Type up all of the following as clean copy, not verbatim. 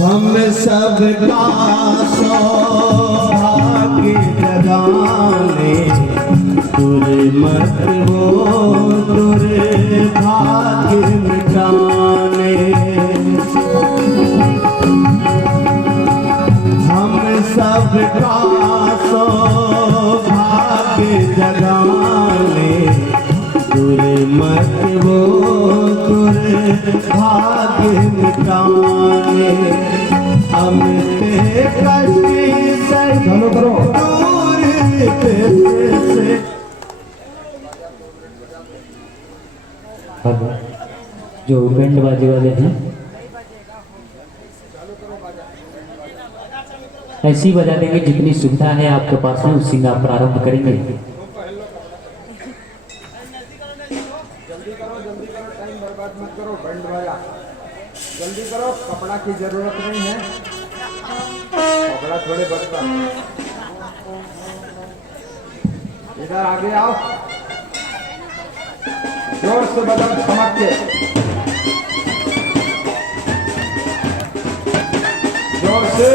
हम सब का सौभाग्य जगाने दुर्मत हो दुर्भाग्य मिटाने। हम सब का सौभाग्य जगाने दुर्मत हो दुर्भाग्य मिटाने। अमित कष्टी से दूर से। जो बैंड बाजे वाले हैं ऐसी बजा देंगे, जितनी सुविधा है आपके पास में उसी में आप प्रारंभ करेंगे। जल्दी करो, टाइम बर्बाद मत करो। बैंड वाला जल्दी करो, कपड़ा की जरूरत नहीं है, कपड़ा थोड़े बचता। इधर आगे आओ, जोर से बजाओ, धमक के जोर से।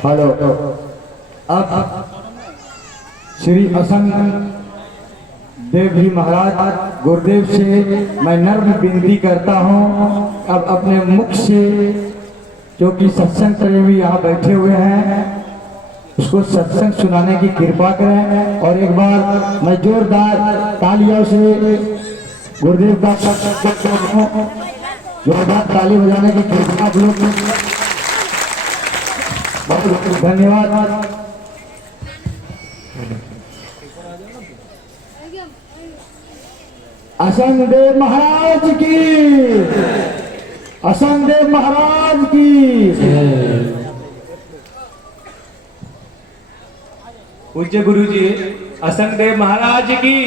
हेलो, अब श्री असंग देव जी महाराज गुरुदेव से मैं नर्म विनती करता हूँ, अब अपने मुख से, जो कि सत्संग प्रेमी यहाँ बैठे हुए हैं, उसको सत्संग सुनाने की कृपा करें। और एक बार मैं जोरदार तालियों से गुरुदेव का जोरदार ताली बजाने की कृपा आप लोग बहुत धन्यवाद। असंगदेव महाराज की, असंगदेव महाराज की। पूज्य गुरु जी असंगदेव महाराज की,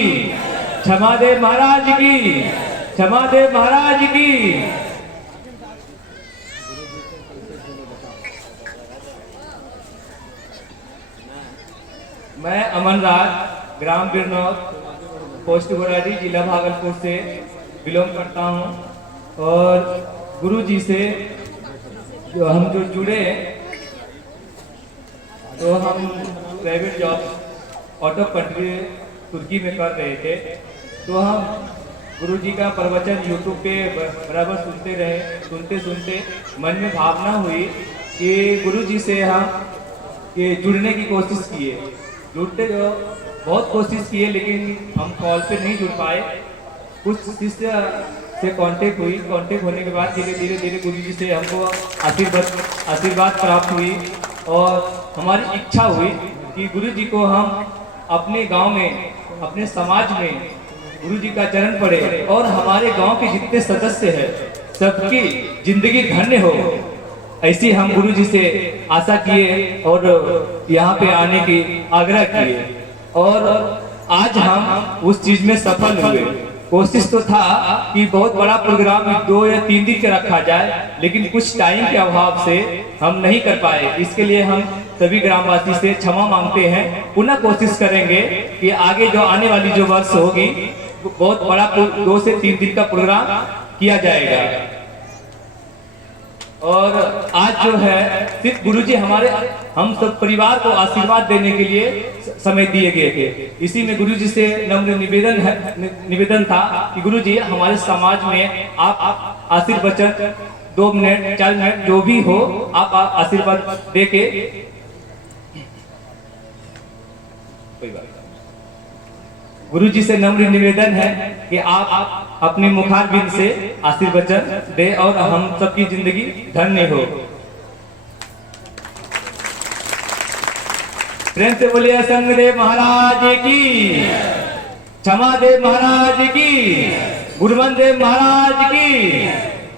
क्षमादेव महाराज की, क्षमादेव महाराज की। मैं अमन राज ग्राम बिरनौत पोस्ट गोराडी जिला भागलपुर से बिलोंग करता हूँ। और गुरु जी से हम जुड़े तो हम private job out of country तुर्की में कर रहे थे। तो हम गुरु जी का प्रवचन यूट्यूब पे बराबर सुनते रहे। सुनते सुनते मन में भावना हुई कि गुरु जी से हम जुड़ने की कोशिश किए। जुड़ते बहुत कोशिश किए लेकिन हम कॉल पे नहीं जुड़ पाए। कुछ शिष्य से कांटेक्ट हुई। कांटेक्ट होने के बाद धीरे धीरे गुरु जी से हमको आशीर्वाद प्राप्त हुई। और हमारी इच्छा हुई कि गुरु जी को हम अपने गांव में, अपने समाज में गुरु जी का चरण पड़े और हमारे गांव के जितने सदस्य हैं सबकी जिंदगी धन्य हो। ऐसी हम गुरु जी से आशा किए और यहाँ पे आने की आग्रह किए। और आज हम उस चीज में सफल हुए। कोशिश तो था कि बहुत बड़ा प्रोग्राम 2 या 3 दिन का रखा जाए, लेकिन कुछ टाइम के अभाव से हम नहीं कर पाए। इसके लिए हम सभी ग्रामवासी से क्षमा मांगते हैं। पुनः कोशिश करेंगे कि आगे जो आने वाली जो वर्ष होगी बहुत बड़ा 2 से 3 दिन का प्रोग्राम किया जाएगा। और आज जो है सिर्फ गुरुजी हमारे हम सब परिवार को आशीर्वाद देने के लिए समय दिए गए थे। इसी में गुरुजी से नम्र निवेदन था कि गुरुजी हमारे समाज में आप आशीर्वचन 2 मिनट 4 मिनट जो भी हो आप आशीर्वाद दे के गुरुजी से नम्र निवेदन है कि आप अपने मुखारबिंद से आशीर्वचन दे और हम सबकी जिंदगी धन्य हो। प्रेम से बोलिए असंगदेव महाराज की, क्षमादेव महाराज की, गुरुवंदेव महाराज की,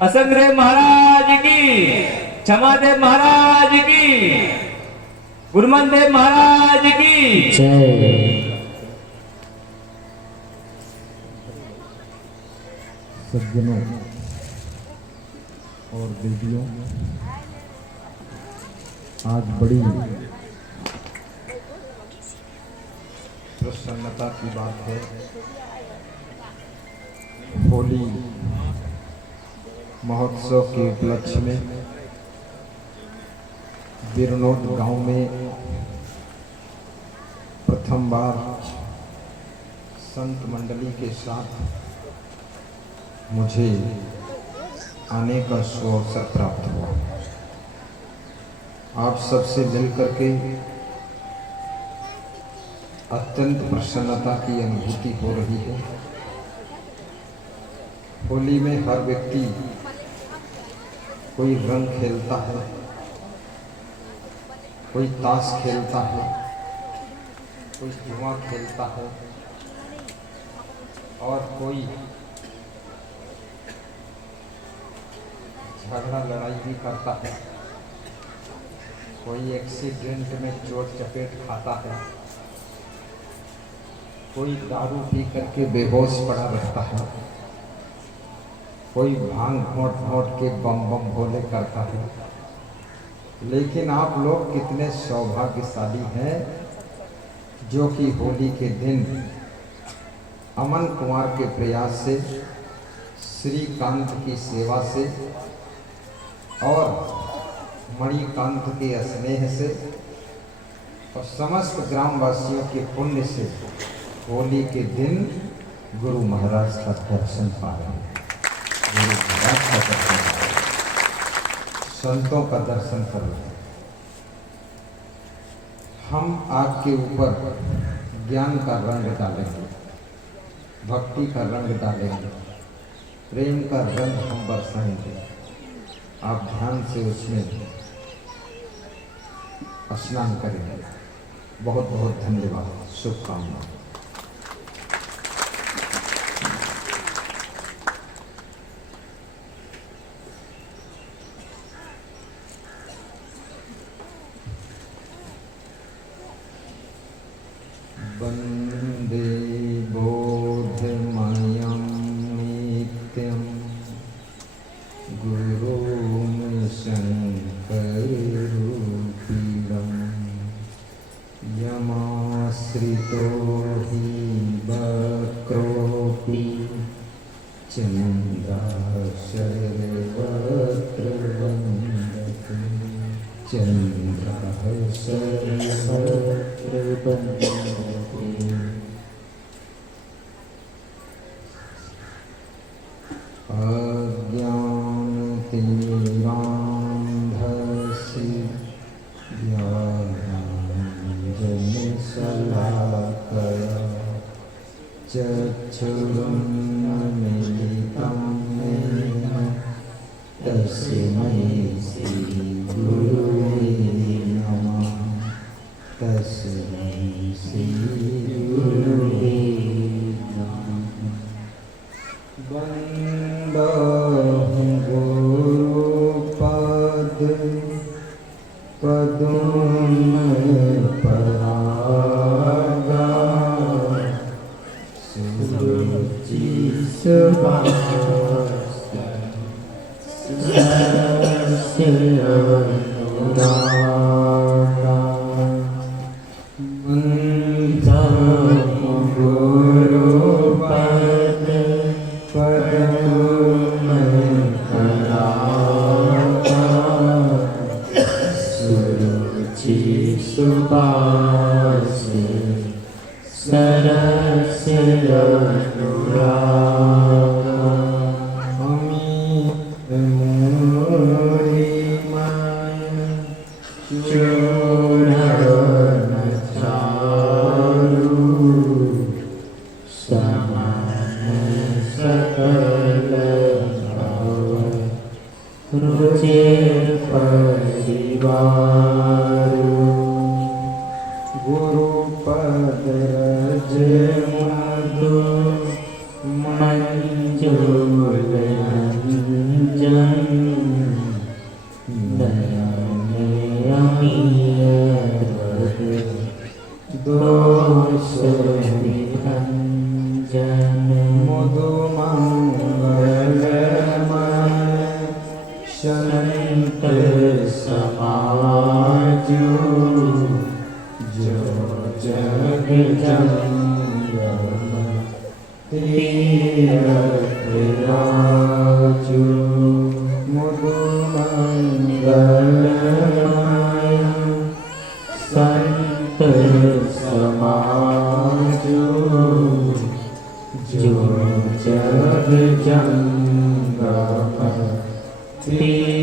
असंगदेव महाराज की, क्षमादेव महाराज की, गुरुवंदेव महाराज की जय। सज्जनों और देवियों, आज बड़ी प्रसन्नता की बात है। होली महोत्सव के उपलक्ष्य में बिरनौत गांव में प्रथम बार संत मंडली के साथ मुझे आने का अवसर प्राप्त हुआ। आप सबसे मिलकर के अत्यंत प्रसन्नता की अनुभूति हो रही है। होली में हर व्यक्ति कोई रंग खेलता है, कोई ताश खेलता है, कोई जुआ खेलता है और कोई झगड़ा लड़ाई भी करता है, कोई एक्सीडेंट में चोट चपेट खाता है, कोई दारू पी करके बेहोश पड़ा रहता है, कोई भांग घोट घोट के बम बम भोले करता है। लेकिन आप लोग कितने सौभाग्यशाली हैं जो कि होली के दिन अमन कुमार के प्रयास से, श्रीकांत की सेवा से और मणिकांत के स्नेह से और समस्त ग्रामवासियों के पुण्य से होली के दिन गुरु महाराज का दर्शन पा रहे हैं, गुरु महाराज का दर्शन, संतों का दर्शन कर रहे हैं। हम आपके ऊपर ज्ञान का रंग डालेंगे, भक्ति का रंग डालेंगे, प्रेम का रंग हम बरसाएंगे। आप ध्यान से उसमें स्नान करेंगे। बहुत बहुत धन्यवाद, शुभकामनाएं। वन्दे बोधमयं नित्यं गुरुं शङ्कररूपिणं यमाश्रितो हि वक्रोऽपि चन्द्राशर्वत्र वन्दते चन्द्रः सर्वत्र वन्दते। अज्ञानतिमिरान्धस्य ज्ञानाञ्जनशलाकया चक्षुरुन्मीलितं येन तस्मै श्रीगुरुवे नमः। तस्मै श्रीगुरुवे वन्दहं गुरुपद पदुमपरागा सुरुचिसुभाषितनुरागा वन्दहं गुरुपद पदुमपरागा सुरुचिसुभाषितनुरागा सरस्वनुरागा अमीरमोरिमाय चूरणचारु समनसकलभव रुचिर्परिवारो गुरुपदरज मधु मंजुलंजन नयनयमीयद्वद दोषविभंजन मधुमंगलमय संत समाजो जो जग जंगम तीरथराजो मधुमंगलमय संत समाजो जो जग जंगम तीरथराजो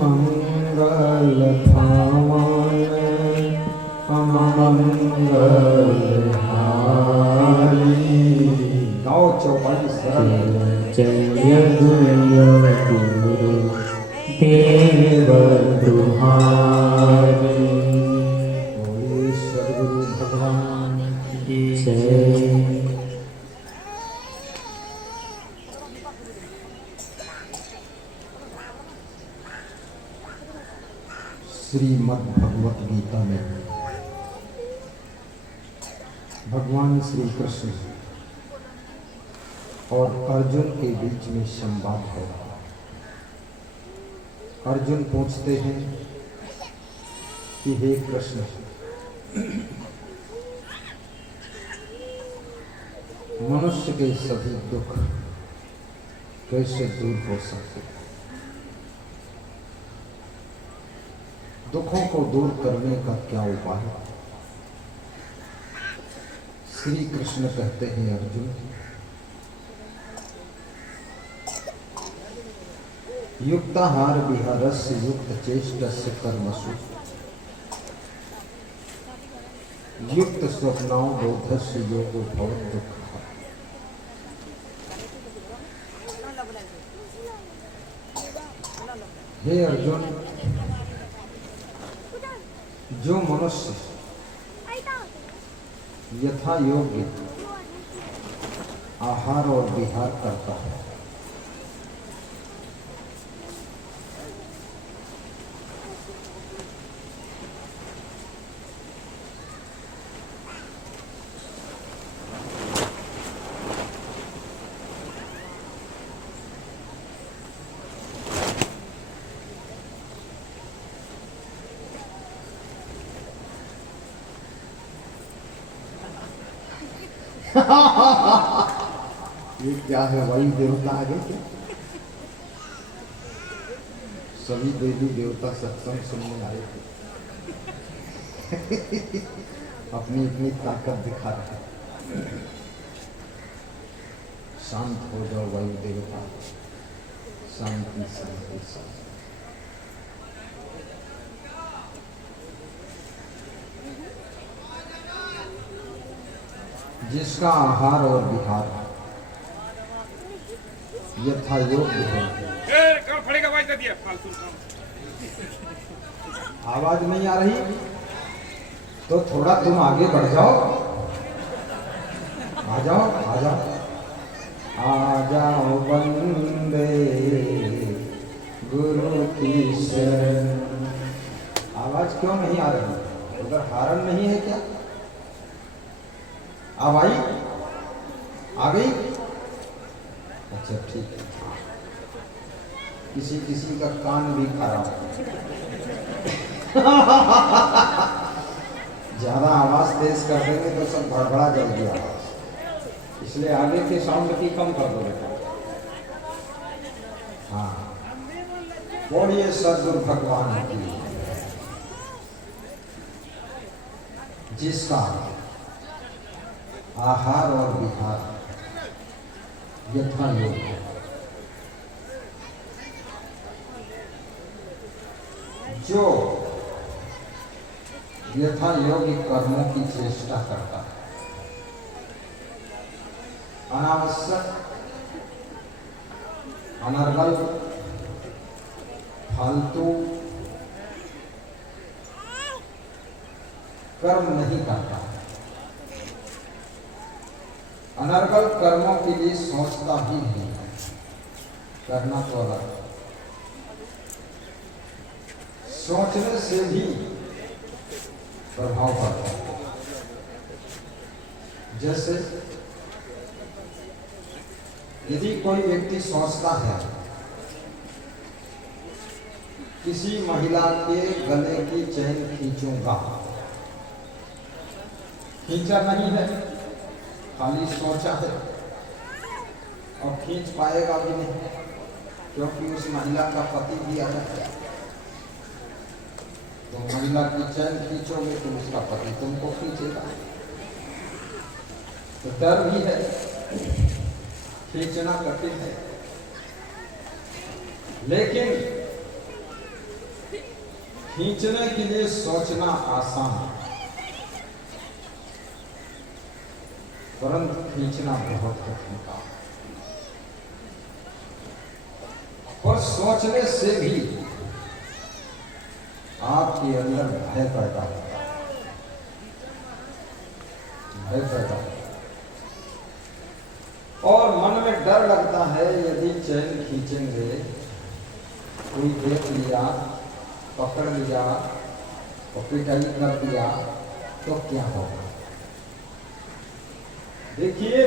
मंगल भावन अमंगलहारी। गाओ चौपाई सरल। जय गुरु देव दुहारी। बोले सद्गुरु भगवान की जय। श्रीमद् भगवत गीता में भगवान श्री कृष्ण और अर्जुन के बीच में संवाद हो रहा है। अर्जुन पूछते हैं कि हे कृष्ण, मनुष्य के सभी दुख कैसे दूर हो सकते हैं? दुखों को दूर करने का क्या उपाय? श्री कृष्ण कहते हैं अर्जुन, युक्ताहार विहारस्य युक्त चेष्टस्य कर्मसु युक्त स्वप्नाओं बोधस्य योगो भवत् दुःख। हे अर्जुन, जो मनुष्य यथा योग्य आहार और विहार करता है, ये क्या है? वायु देवता आ गए क्या? सभी देवी देवता सत्संग सुनने आए थे। अपनी अपनी ताकत दिखा रहे। शांत हो जाओ वायु देवता, शांति शांति शांति। जिसका आहार और विहार यथा योग्य है। आवाज नहीं आ रही तो थोड़ा तुम आगे बढ़ जाओ। आ जाओ आ जाओ आ जाओ, वंदे गुरु की शरण। आवाज क्यों नहीं आ रही? उधर हारन नहीं है क्या? अब आई? आ गई? अच्छा ठीक है। किसी किसी का कान भी खराब है। ज्यादा आवाज तेज कर देंगे तो सब भड़बड़ा जाएगी आवाज, इसलिए आगे के साउंड की कम कर दो बेटा। हाँ, बोलिए सद्गुरु भगवान की। जिसका आहार और विहार यथा योग्य, जो यथा योग्य कर्मों की चेष्टा करता है, अनावश्यक अनर्गल फालतू कर्म नहीं करता, अनर्गल कर्मों के लिए सोचता ही नहीं है। करना तो अलग, सोचने से भी प्रभाव पड़ता है। जैसे यदि कोई व्यक्ति सोचता है किसी महिला के गले की चैन खींचूंगा, खींचा नहीं है, खाली सोचा है और खींच पाएगा भी नहीं, क्योंकि उस महिला का पति भी आ जाता है। तो महिला की चैन खींचोगे तो उसका पति तुमको खींचेगा, तो डर भी है, खींचना कठिन है। लेकिन खींचने के लिए सोचना आसान है, परंतु खींचना बहुत कठिन काम। और सोचने से भी आपके अंदर भय पैदा होता है, भय पैदा होता है, और मन में डर लगता है यदि चैन खींचेंगे, कोई देख लिया, पकड़ लिया और पिटाई कर दिया तो क्या होगा। देखिए,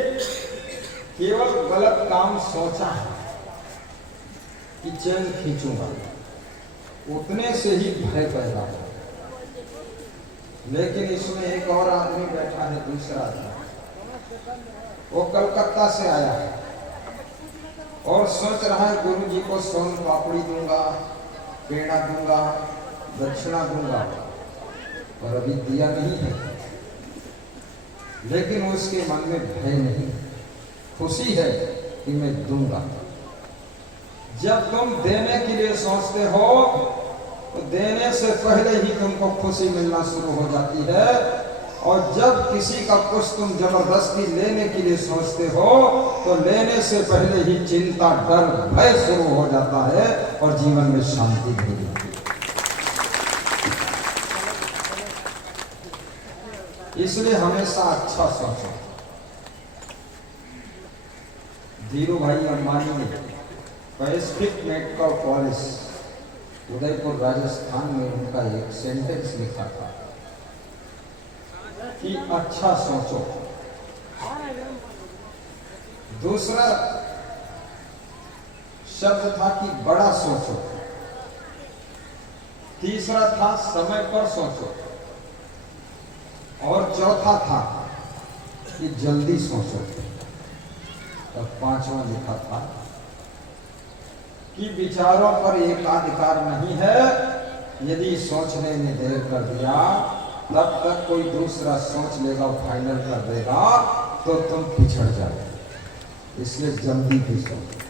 केवल गलत काम सोचा है कि चैन खींचूंगा, उतने से ही भय पैदा हो। लेकिन इसमें एक और आदमी बैठा है, दूसरा आदमी, वो कलकत्ता से आया है और सोच रहा है गुरु जी को सोन पापड़ी दूंगा, पेड़ा दूंगा, दक्षिणा दूंगा, पर अभी दिया नहीं है। लेकिन उसके मन में भय नहीं, खुशी है कि मैं दूंगा। जब तुम देने के लिए सोचते हो तो देने से पहले ही तुमको खुशी मिलना शुरू हो जाती है, और जब किसी का कुछ तुम जबरदस्ती लेने के लिए सोचते हो तो लेने से पहले ही चिंता, डर, भय शुरू हो जाता है और जीवन में शांति नहीं रहती। इसलिए हमेशा अच्छा सोचो। धीरू भाई अंबानी ने Pacific medical college Udaipur Rajasthan में उनका एक सेंटेंस लिखा था कि अच्छा सोचो। दूसरा शब्द था कि बड़ा सोचो। तीसरा था समय पर सोचो, और चौथा था कि जल्दी सोचो। और पांचवा लिखा था कि विचारों पर एकाधिकार नहीं है, यदि सोचने में देर कर दिया तब तक कोई दूसरा सोच लेगा, फाइनल कर देगा, तो तुम पिछड़ जाओगे। इसलिए जल्दी भी सोचो।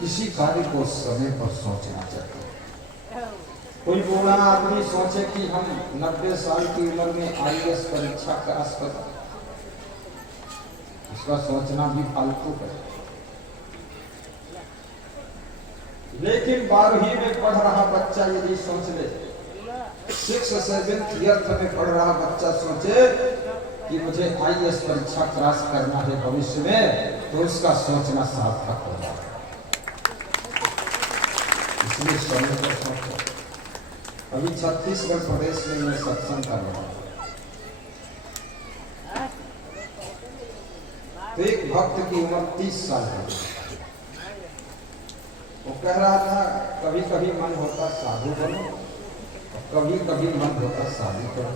किसी कार्य को समय पर सोचना चाहिए। कोई बूढ़ा आदमी सोचे कि हम 90 साल की उम्र में IAS परीक्षा क्रॉस कर, उसका सोचना भी फालतू है। लेकिन 12वीं में पढ़ रहा बच्चा यदि सोच ले, 6th 7th ईयर में पढ़ रहा बच्चा सोचे कि मुझे IAS परीक्षा क्रॉस करना है भविष्य में, तो उसका सोचना सार्थक हो जाए। इसलिए समय पर सोचो। अभी छत्तीसगढ़ प्रदेश में मैं सत्संग कर रहा हूं, तो एक भक्त की उम्र 30 साल है। वो कह रहा था कभी कभी मन होता साधु बनो, कभी कभी मन होता शादी करो।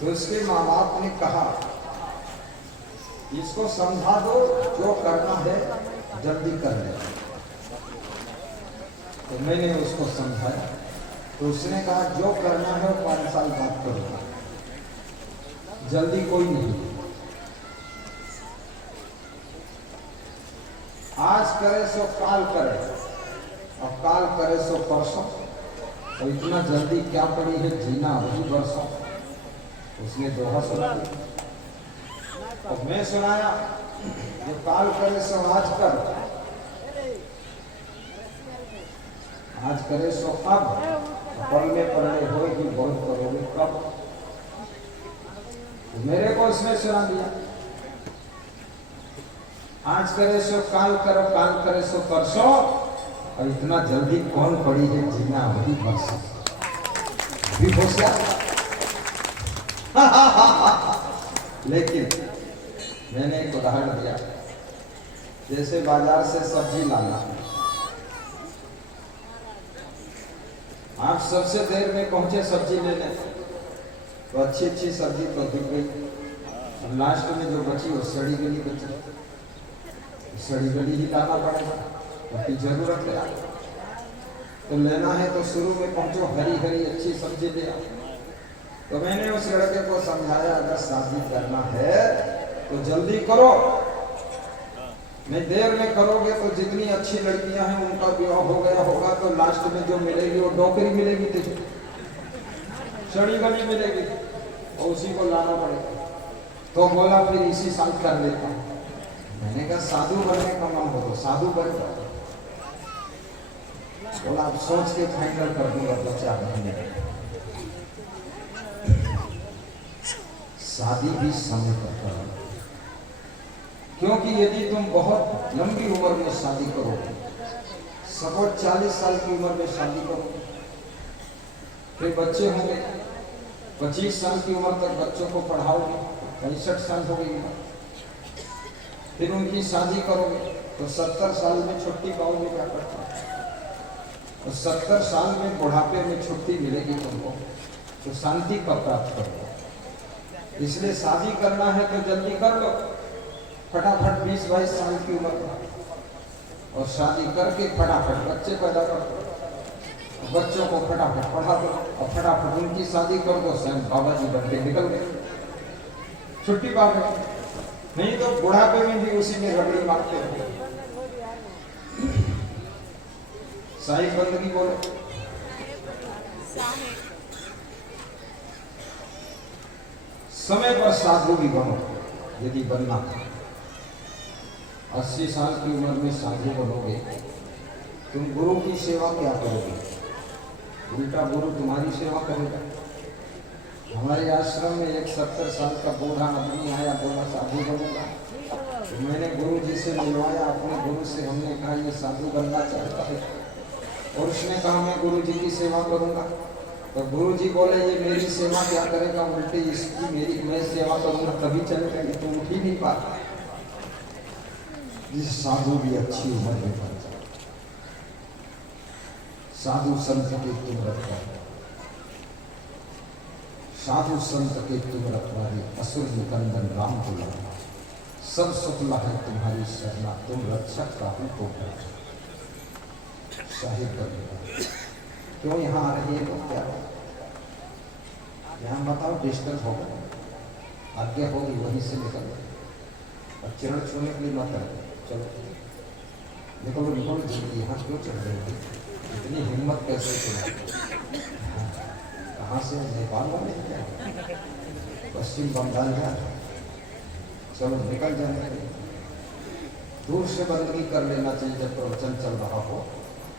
तो उसके माँ बाप ने कहा इसको समझा दो, जो करना है जल्दी कर ले। तो मैंने उसको समझाया, तो उसने कहा जो करना है वो 5 साल बाद करूंगा, जल्दी कोई नहीं। आज करे सो काल करे, और काल करे सो परसों, और इतना जल्दी क्या पड़ी है जीना वही बरसों। उसने दोहा सुना, और मैं सुनाया जो काल करे सो आज कर, आज करे सो अब, पढ़ने पढ़ने होगी बहुत करोगे कब। मेरे को उसने सुना दिया, आज करे सो काल करो, काल करे सो परसों, और इतना जल्दी कौन पड़ी है जीना वही बरसों। भी होशियार लेकिन मैंने एक उदाहरण दिया, जैसे बाजार से सब्जी लाना, आप सबसे देर में पहुंचे सब्जी लेने, तो अच्छी अच्छी सब्जी तो दिख गई, और लास्ट में जो बची वो सड़ी गली बची। सड़ी गली ही लाना पड़ेगा, उसकी जरूरत है। तो लेना है तो शुरू में पहुंचो, हरी हरी अच्छी सब्जी ले आओ। तो मैंने उस लड़के को समझाया अगर शादी करना है तो जल्दी करो, नहीं देर में करोगे तो जितनी अच्छी लड़कियां हैं उनका विवाह हो गया होगा, तो लास्ट में जो मिलेगी वो डोकरी मिलेगी, तुझे सड़ी गली मिलेगी, और उसी को लाना पड़ेगा। तो बोला फिर इसी साल कर लेता हूं। मैंने कहा साधु बनने का मन हो तो साधु बन जाओ। बोला आप सोच के फाइनल कर दूंगा तो 4 महीने। शादी भी समय पर करो, क्योंकि यदि तुम बहुत लंबी उम्र में शादी करोगे, सपोज 40 साल की उम्र में शादी करोगे, फिर बच्चे होंगे, 25 साल की उम्र तक बच्चों को पढ़ाओगे, 65 साल हो गई, फिर उनकी शादी करोगे तो 70 साल में छुट्टी पाओगे क्या करते हैं, तो 70 साल में बुढ़ापे में छुट्टी मिलेगी तुमको, तो शांति पर प्राप्त करो। इसलिए शादी करना है तो जल्दी कर लो, फटाफट 20-22 साल की उम्र में, और शादी करके फटाफट बच्चे पैदा कर दो, बच्चों को फटाफट पढ़ा दो और फटाफट उनकी शादी कर दो, स्वयं बाबा जी बन के निकल गए, छुट्टी पा गए। नहीं तो बुढ़ापे में भी उसी में रबड़ी मारते रहे। साहिब बंदगी बोलो। समय पर साधु भी बनो यदि बनना। 80 साल की उम्र में साधु बनोगे, तुम गुरु की सेवा क्या करोगे? उल्टा गुरु तुम्हारी सेवा करेगा। हमारे आश्रम में एक 70 साल का बूढ़ा आदमी आया, बोला साधु बनूंगा। तो मैंने गुरु जी से मिलवाया अपने गुरु से, हमने कहा ये साधु बनना चाहता है, और उसने कहा मैं गुरु जी की सेवा करूंगा। तो गुरु जी बोले ये मेरी सेवा क्या करेगा, उल्टी इसकी मेरी मैं सेवा करूंगा तभी चलेगा, ये तो उठ ही नहीं पाता। ये साधु भी अच्छी उम्र में बन जाए, साधु संत के तुम रखवारे, साधु संत के तुम रखवारे, असुर निकंदन राम दुलारा, सब सुखला है तुम्हारी शरणा, तुम रक्षक राहु को साहिब बनेगा। क्यों यहाँ आ रही है तो क्या यहाँ बताओ, डिस्टर्ब होगा, आज्ञा होगी वहीं से निकल, और चरण छूने के लिए मत आए। चलो निकलो निकलो जल्दी, यहाँ क्यों चल रहे हो, इतनी हिम्मत कैसे चला? कहाँ से? नेपाल वाले क्या, पश्चिम बंगाल का? चलो निकल जाने, दूर से बंदगी कर लेना चाहिए जब प्रवचन चल रहा हो,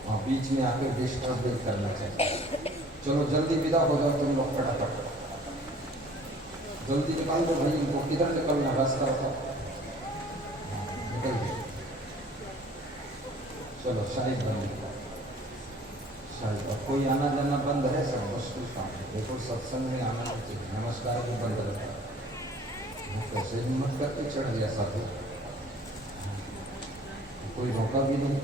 और बीच में आके डिस्टर्ब नहीं करना चाहिए। चलो जल्दी विदा हो जाओ तुम लोग, फटाफट जल्दी निकाल दो भाई, इनको किधर निकलना, रास्ता बताओ, निकल गए। चलो शाही बंद, शाही कोई आना जाना बंद है, सब मुश्किल काम है। देखो सत्संग में आना चाहिए, नमस्कार भी बंद रहता है, कैसे हिम्मत करके चढ़ गया साधु, कोई रोका भी नहीं,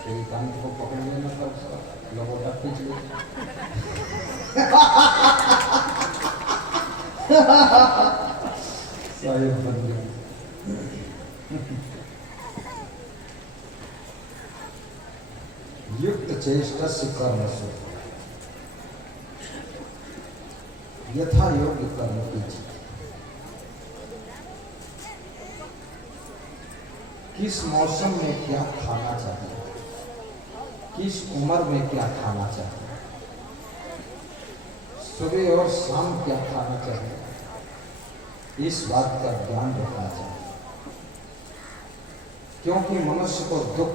कोई कान को पकड़ लेना था उसका, लबोटा खींच ले। युक्त चेष्टस्य कर्मसु, यथा योग्य कर्म कीजिए। किस मौसम में क्या खाना चाहिए, किस उम्र में क्या खाना चाहिए, सुबह और शाम क्या खाना चाहिए, इस बात का ध्यान रखना चाहिए। क्योंकि मनुष्य को दुख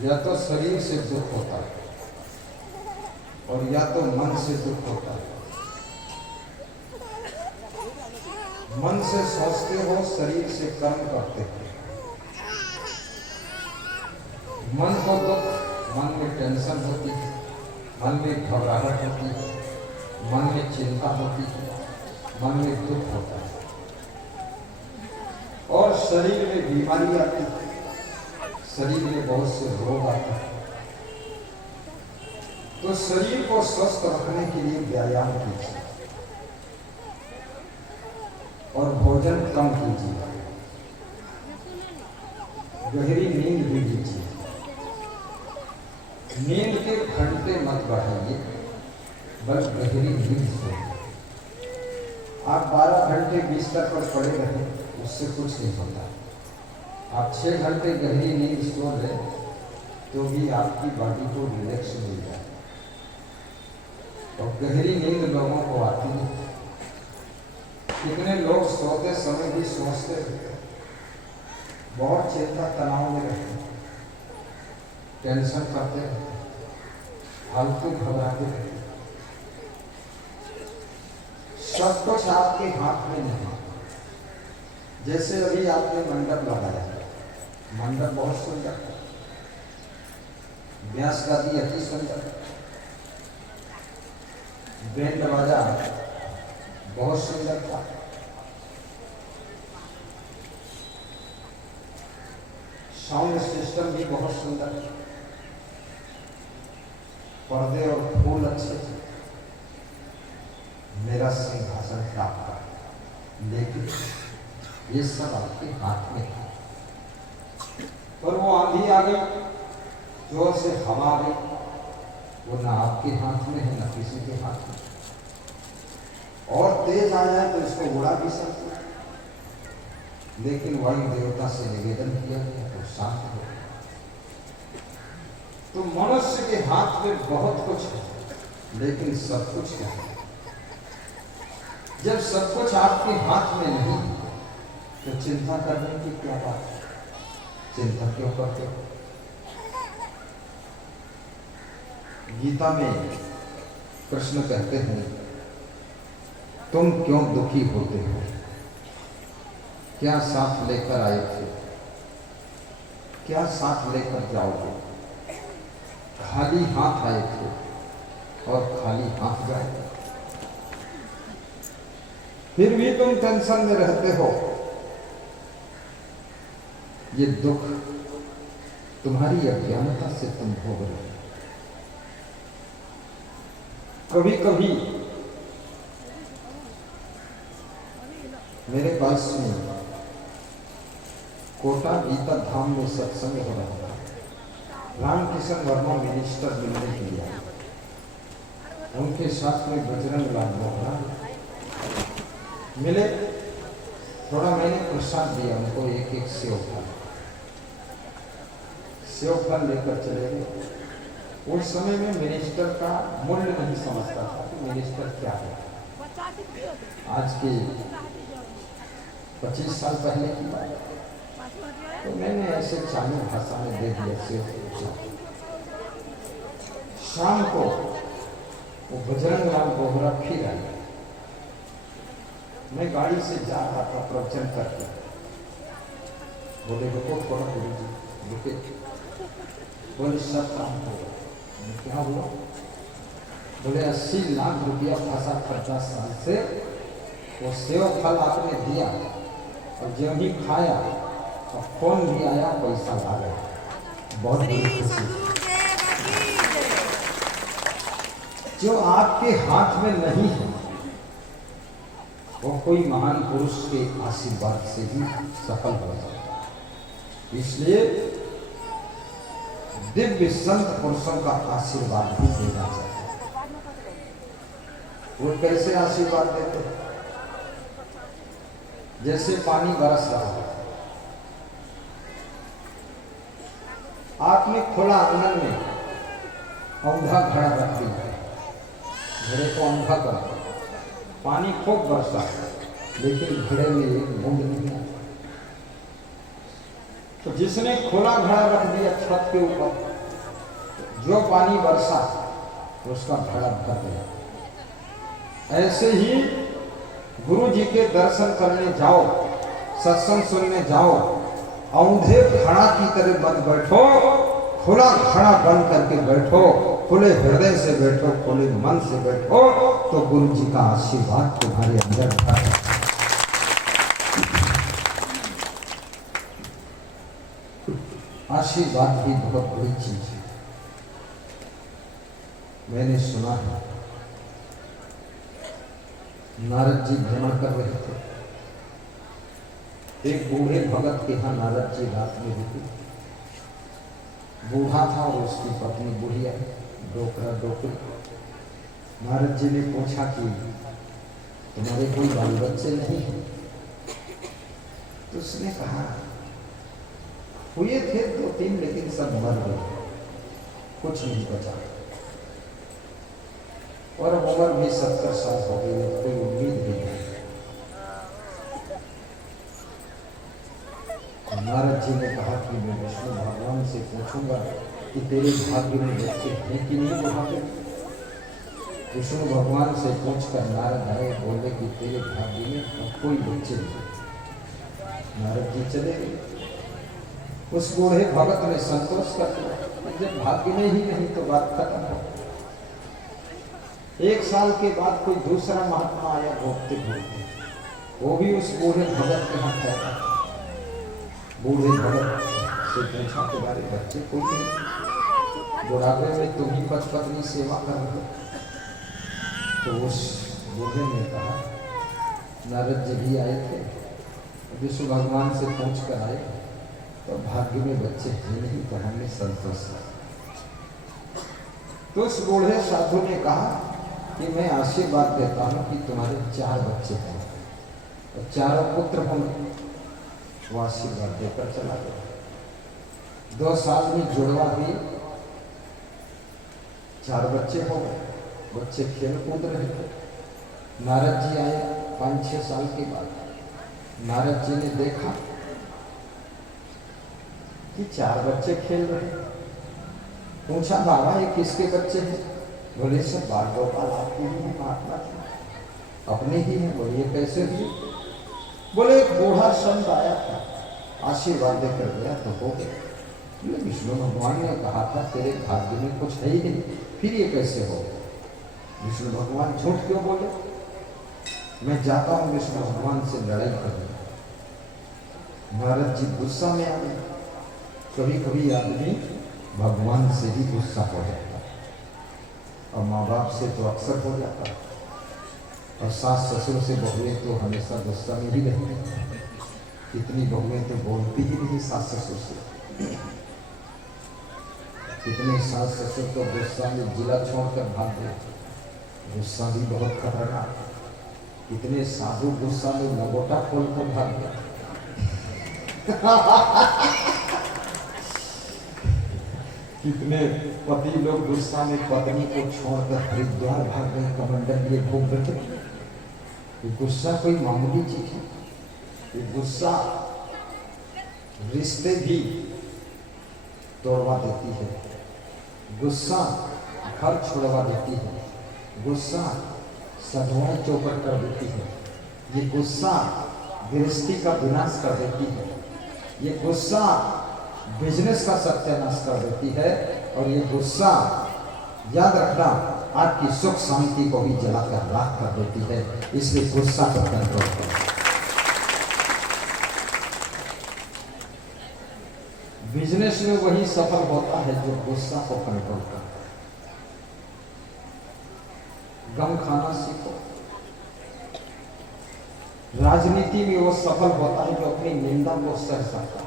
या तो शरीर से दुख होता है, और या तो मन से दुख होता है। मन से सोचते हो, शरीर से कर्म करते हो। मन को दुख, मन में टेंशन होती है, मन में घबराहट होती है, मन में चिंता होती है, मन में दुख होता है, और शरीर में बीमारी आती है, शरीर में बहुत से रोग आते हैं। तो शरीर को स्वस्थ रखने के लिए व्यायाम कीजिए और भोजन कम कीजिए, गहरी नींद भी लीजिए। नींद के घंटे मत बढ़ाइए, बस गहरी नींद सोइए। आप 12 घंटे बिस्तर पर पड़े रहें, उससे कुछ नहीं होता। आप 6 घंटे गहरी नींद सो लें तो भी आपकी बॉडी को रिलैक्स मिल जाए। और गहरी नींद लोगों को आती है। कितने लोग सोते समय भी सोचते रहते, बहुत चिंता तनाव में रहते, टेंशन करते रहते, फालतू घबराते रहते। सब कुछ आपके हाथ में नहीं। जैसे अभी आपने मंडप लगाया, मंडप बहुत सुंदर, व्यास गादी अति सुंदर, बैंड बाजा बहुत सुंदर था, साउंड सिस्टम भी बहुत सुंदर, पर्दे और फूल अच्छे थे। मेरा सिंहासन प्राप्त था, लेकिन ये सब आपके हाथ में था। पर वो आंधी आ गई, जोर से हवा आई, वो ना आपके हाथ में है ना किसी के हाथ में, और तेज आया है तो इसको उड़ा भी सकते, लेकिन वायु देवता से निवेदन किया गया तो शांत हो गया। तो मनुष्य के हाथ में बहुत कुछ है, लेकिन सब कुछ क्या है? जब सब कुछ आपके हाथ में नहीं तो चिंता करने की क्या बात है? चिंता क्यों करते हो? गीता में कृष्ण कहते हैं, तुम क्यों दुखी होते हो? क्या साथ लेकर आए थे? क्या साथ लेकर जाओगे? खाली हाथ आए थे और खाली हाथ जाए। फिर भी तुम टेंशन में रहते हो। ये दुख तुम्हारी अज्ञानता से तुम भोग रहे हो। कभी कभी मेरे पास में कोटा गीता धाम में सत्संग हो रहा था। रामकिशन वर्मा मिनिस्टर मिलने के लिए आए। उनके साथ में बजरंग लाल मोहरा मिले। थोड़ा मैंने प्रसाद दिया उनको, एक एक सेव फल लेकर चले गए। उस समय में मिनिस्टर का मूल्य नहीं समझता था कि मिनिस्टर क्या है। आज के 25 साल पहले की बात, तो मैंने ऐसे चालू भाषा में दे दिया सेव। शाम को वो बजरंग लाल बोहरा फिर आए। मैं गाड़ी से जा रहा था प्रवचन करके। बोले रुको थोड़ा, गुरु जी रुके। बोले सब काम हो। क्या हुआ? बोले 80 लाख रुपया फंसा था 10 साल से। वो सेव फल आपने दिया और जब ही खाया और फोन भी आया, पैसा ला गया। बहुत बड़ी खुशी। जो आपके हाथ में नहीं है वो कोई महान पुरुष के आशीर्वाद से ही सफल हो जाता है। इसलिए दिव्य संत पुरुषों का आशीर्वाद भी देना चाहिए। वो कैसे आशीर्वाद देते हैं? जैसे पानी बरस रहा है, आपने खुला आंगन में औंधा घड़ा रख दिया है, घड़े को औंधा कर दिया, पानी खूब बरसा, लेकिन घड़े में एक बूंद नहीं आया। तो जिसने खुला घड़ा रख दिया छत के ऊपर, जो पानी बरसा उसका घड़ा भर गया। ऐसे ही गुरु जी के दर्शन करने जाओ, सत्संग सुनने जाओ, औंधे घड़ा की तरह मत बैठो, खुला घड़ा बंद करके बैठो, खुले हृदय से बैठो, खुले मन से बैठो, तो गुरु जी का आशीर्वाद तुम्हारे अंदर है। आशीर्वाद भी बहुत बड़ी चीज है। मैंने सुना है नारद जी भ्रमण कर रहे थे। एक बूढ़े भगत के यहाँ नारद जी रात में रुके। बूढ़ा था और उसकी पत्नी बुढ़िया, डोकरा डोकरी। नारद जी ने पूछा कि तुम्हारे कोई बाल बच्चे नहीं है? तो उसने कहा हुए थे 2-3, लेकिन सब मर गए, कुछ नहीं बचा। और उम्र भी 70 साल हो गई, कोई उम्मीद भी नहीं। नारद जी ने कहा कि मैं विष्णु भगवान से पूछूंगा कि तेरे भाग्य में बच्चे हैं कि नहीं वहां पे। विष्णु भगवान से पूछकर नारद आए, बोले कि तेरे भाग्य में कोई बच्चे नहीं। नारद जी चले गए। उस बूढ़े भगत ने संतोष कर दिया, जब भाग्य में ही नहीं तो बात खत्म हो। 1 साल के बाद कोई दूसरा महात्मा आया भोगते भोगते, वो भी उस बूढ़े भगत के यहाँ ठहरा। बूढ़े भगत से पूछा तुम्हारे बच्चे कोई नहीं, बुढ़ापे में तुम ही पति पत्नी सेवा कर रहे हो। तो उस बूढ़े ने कहा नारद जी भी आए थे, विष्णु भगवान से पूछ कर आए, तो भाग्य में बच्चे हैं नहीं तो हमें संतोष है। तो उस बूढ़े साधु ने कहा कि मैं आशीर्वाद देता हूं कि तुम्हारे 4 बच्चे हैं और 4 पुत्र होंगे। वो आशीर्वाद देकर चला गया। 2 साल में जुड़वा हुई, 4 बच्चे हो गए। बच्चे खेल कूद रहे थे। नारद जी आए 5-6 साल के बाद। नारद जी ने देखा कि 4 बच्चे खेल रहे। पूछा बाबा ये किसके बच्चे हैं? बोले सब बाल गोपाल आपके ही हैं, महात्मा जी अपने ही हैं। बोले ये कैसे हुए? बोले एक बूढ़ा संत आया था, आशीर्वाद देकर गया तो हो गया। बोले विष्णु भगवान ने कहा था तेरे भाग्य में कुछ है ही नहीं, फिर ये कैसे हो? विष्णु भगवान झूठ क्यों बोले? मैं जाता हूँ विष्णु भगवान से लड़ाई करने। नारद जी गुस्सा में आ गए। कभी कभी आदमी भगवान से भी गुस्सा हो जाता है और माँ बाप से तो अक्सर हो जाता है और सास ससुर से बहुएं तो हमेशा गुस्सा में ही रहती हैं। कितनी बहुएं तो बोलती ही नहीं सास ससुर से। कितने सास ससुर तो गुस्सा में जिला छोड़कर भाग गए। गुस्सा भी बहुत खतरनाक। कितने साधु गुस्सा में लंगोटा खोलकर भाग गए। कितने पति लोग गुस्सा में पत्नी को छोड़कर हरिद्वार भाग गए, कमंडल लिए घूम रहे। ये गुस्सा कोई मामूली चीज है? ये गुस्सा रिश्ते भी तोड़वा देती है। गुस्सा घर छुड़वा देती है। गुस्सा सधुआई चौपट कर देती है। ये गुस्सा गृहस्थी का विनाश कर देती है। ये गुस्सा बिजनेस का सत्यानाश कर देती है। और ये गुस्सा याद रखना आपकी सुख शांति को भी जलाकर राख कर देती है। इसलिए गुस्सा पर कंट्रोल करो। बिजनेस में वही सफल होता है जो गुस्सा को कंट्रोल करता है। गम खाना सीखो। राजनीति में वो सफल होता है जो अपनी निंदा को सह सकता है।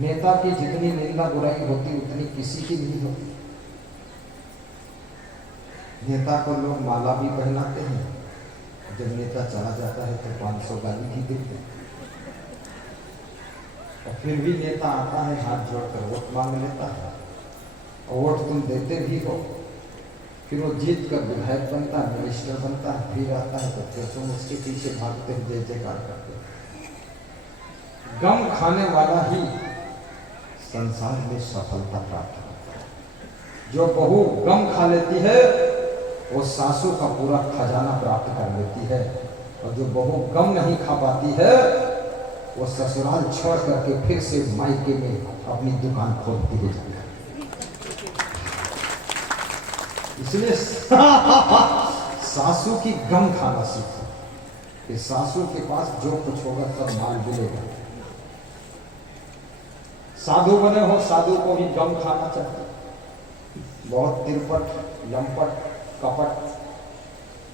नेता की जितनी निंदा बुराई होती उतनी किसी की नहीं होती। नेता को लोग माला भी पहनाते हैं, जब नेता चला जाता है तो 500 गाली भी देते हैं। और फिर भी नेता आता है हाथ जोड़कर वोट मांग लेता है और वोट तुम देते भी हो। फिर वो जीत कर विधायक बनता है, मिनिस्टर बनता है, फिर आता है तो फिर तुम उसके पीछे भागते हुए जय जयकार करते हो। गम खाने वाला ही संसार में सफलता प्राप्त करता है। जो बहू गम खा लेती है वो सासू का पूरा खजाना प्राप्त कर लेती है। और जो बहू गम नहीं खा पाती है वो ससुराल छोड़ करके फिर से मायके में अपनी दुकान खोलती है। इसलिए सासू की गम खाना सीखो कि सासू के पास जो कुछ होगा सब माल मिलेगा। साधु बने हो, साधु को भी गम खाना चाहिए। बहुत तिरपट, लंपट, कपट,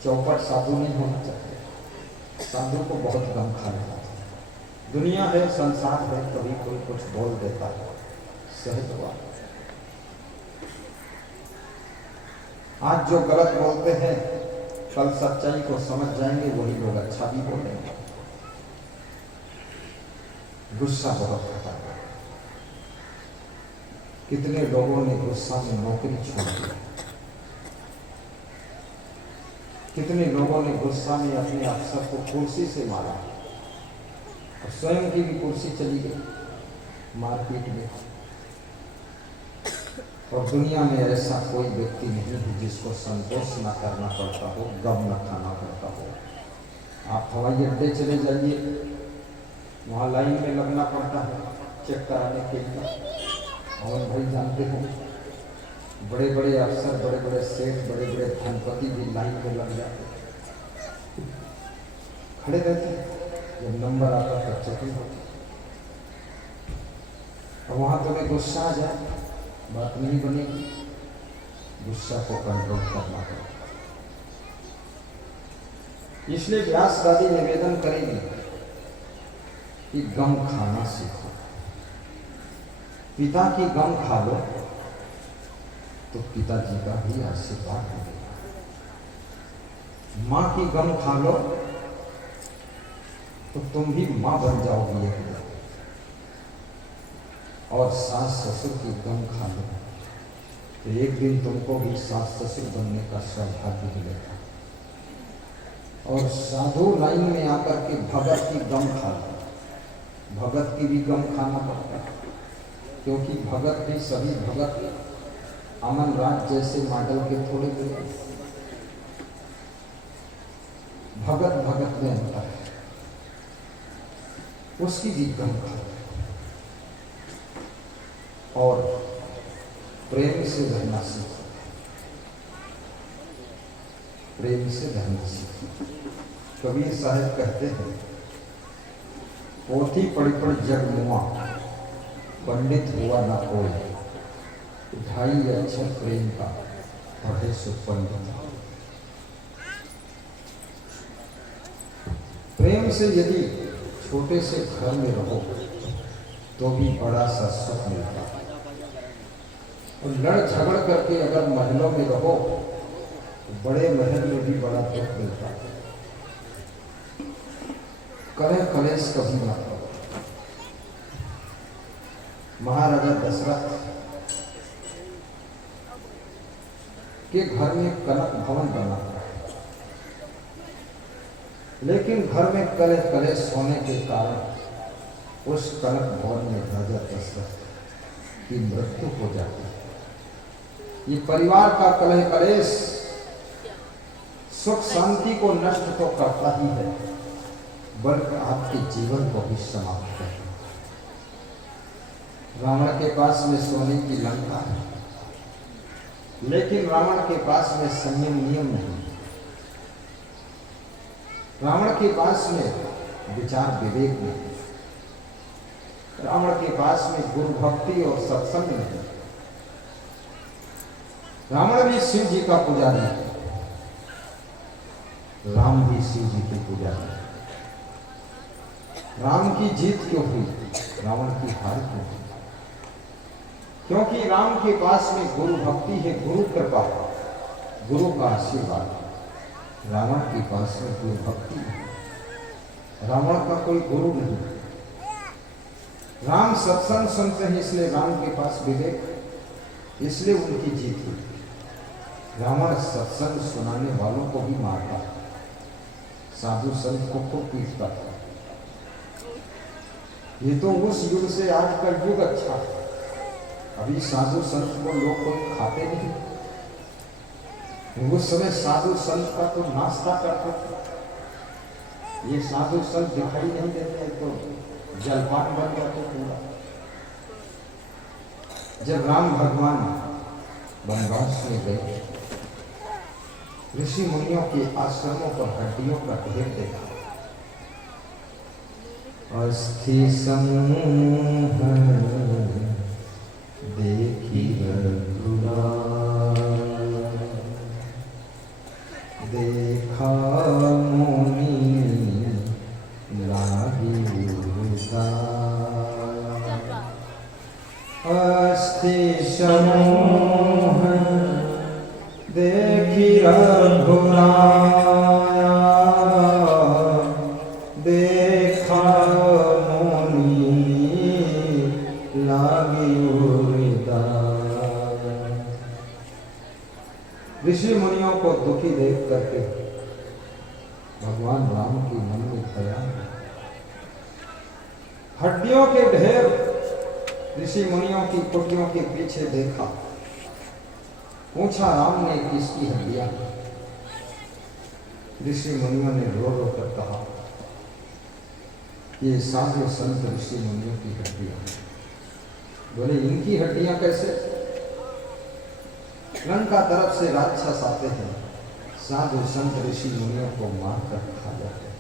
चौपट साधु नहीं होना चाहिए। साधु को बहुत गम खाना चाहिए। दुनिया है, संसार है, कभी कोई कुछ बोल देता है, सहज बात। आज जो गलत बोलते हैं कल सच्चाई को समझ जाएंगे, वही लोग अच्छा भी बोलेंगे। गुस्सा बहुत खतरनाक है। कितने लोगों ने गुस्सा में नौकरी छोड़ दी। कितने लोगों ने गुस्सा में अपने अफसर को कुर्सी से मारा और स्वयं की भी कुर्सी चली गई मारपीट में। और दुनिया में ऐसा कोई व्यक्ति नहीं है जिसको संतोष न करना पड़ता हो, गम न खाना पड़ता हो। आप हवाई अड्डे चले जाइए, वहाँ लाइन में लगना पड़ता है चेक कराने के लिए। और भाई जानते हो, बड़े बड़े अफसर, बड़े बड़े सेठ, बड़े बड़े धनपति भी लाइन में लग जाते, खड़े रहते। जब नंबर आता है चेकिंग होती। और वहाँ तुम्हें गुस्सा आ जाए, बात नहीं बनेगी। गुस्सा को कंट्रोल करना पड़ेगा। इसलिए व्यास दादी निवेदन करेंगे कि गम खाना सीखो। पिता की गम खा लो तो पिताजी का भी आशीर्वाद मिलेगा। माँ की गम खा लो तो तुम भी माँ बन जाओगी एक दिन, और सास ससुर की गम खा लो तो एक दिन तुमको भी सास ससुर बनने का सौभाग्य मिलेगा। और साधु लाइन में आकर के भगत की गम खा लो, भगत की भी गम खाना पड़ता है, क्योंकि भगत भी सभी भगत अमन राज जैसे मॉडल के थोड़े मिले। भगत भगत में होता है, उसकी भी गम खा लो। और प्रेम से रहना सीखो, प्रेम से रहना सीखो। कबीर साहब कहते हैं, पोथी पढ़ी पढ़ जग मुआ, पंडित हुआ ना कोई, ढाई अक्षर प्रेम का पढ़े सो पंडित। प्रेम से यदि छोटे से घर में रहो तो भी बड़ा सा सुख मिलता है, और लड़ झगड़ करके अगर महलों में रहो तो बड़े महल में भी बड़ा दुख मिलता है। कलह कलेश कभी मत करो। महाराजा दशरथ के घर में कनक भवन बना, लेकिन घर में कलह कलेश होने के कारण उस कनक भवन में राजा दशरथ की मृत्यु हो जाती है। ये परिवार का कलह कलेश सुख शांति को नष्ट तो करता ही है, बल्कि आपके जीवन को भी समाप्त करता है। रावण के पास में सोने की लंका है, लेकिन रावण के पास में संयम नियम नहीं। रावण के पास में विचार विवेक नहीं, रावण के पास में गुरु भक्ति और सत्संग नहीं। रावण भी शिव जी का पुजारी है, राम भी शिव जी के पुजारी है। राम की जीत क्यों हुई, रावण की हार क्यों हुई? क्योंकि राम के पास में गुरु भक्ति है, गुरु कृपा, गुरु का आशीर्वाद। रावण के पास में गुरु भक्ति है, रावण का कोई गुरु नहीं। राम सत्संग सुनते हैं, इसलिए राम के पास विवेक, इसलिए उनकी जीत हुई। रावण सत्संग सुनाने वालों को भी मारता, साधु संत को खूब पीटता था। ये तो उस युग से आज का युग अच्छा है। अभी साधु संत को लोग कोई खाते नहीं, उस समय साधु संत का तो नाश्ता करते थे। ये साधु संत दिखाई नहीं देते तो जलपान बन जाते पूरा। जब राम भगवान वनवास में गए, ऋषि मुनियों के आश्रमों पर हड्डियों का ढेर देखा। अस्थि समूह देखी रघुराय, देखा मुनि लागी उदार। अस्थि समूह देखी रघुराय, देखा मुनि लागी उदार। ऋषि मुनियों को दुखी देख करके भगवान राम की मन में दया, हड्डियों के ढेर ऋषि मुनियों की कुटियों के पीछे देखा। पूछा राम ने, किसकी हड्डियां? ऋषि मुनियों ने रो रो कर कहा, ये साधु संत ऋषि मुनियों की हड्डियां। बोले, इनकी हड्डियां कैसे? लंका तरफ से राक्षस आते हैं, साधु संत ऋषि मुनियों को मार कर खा जाते हैं।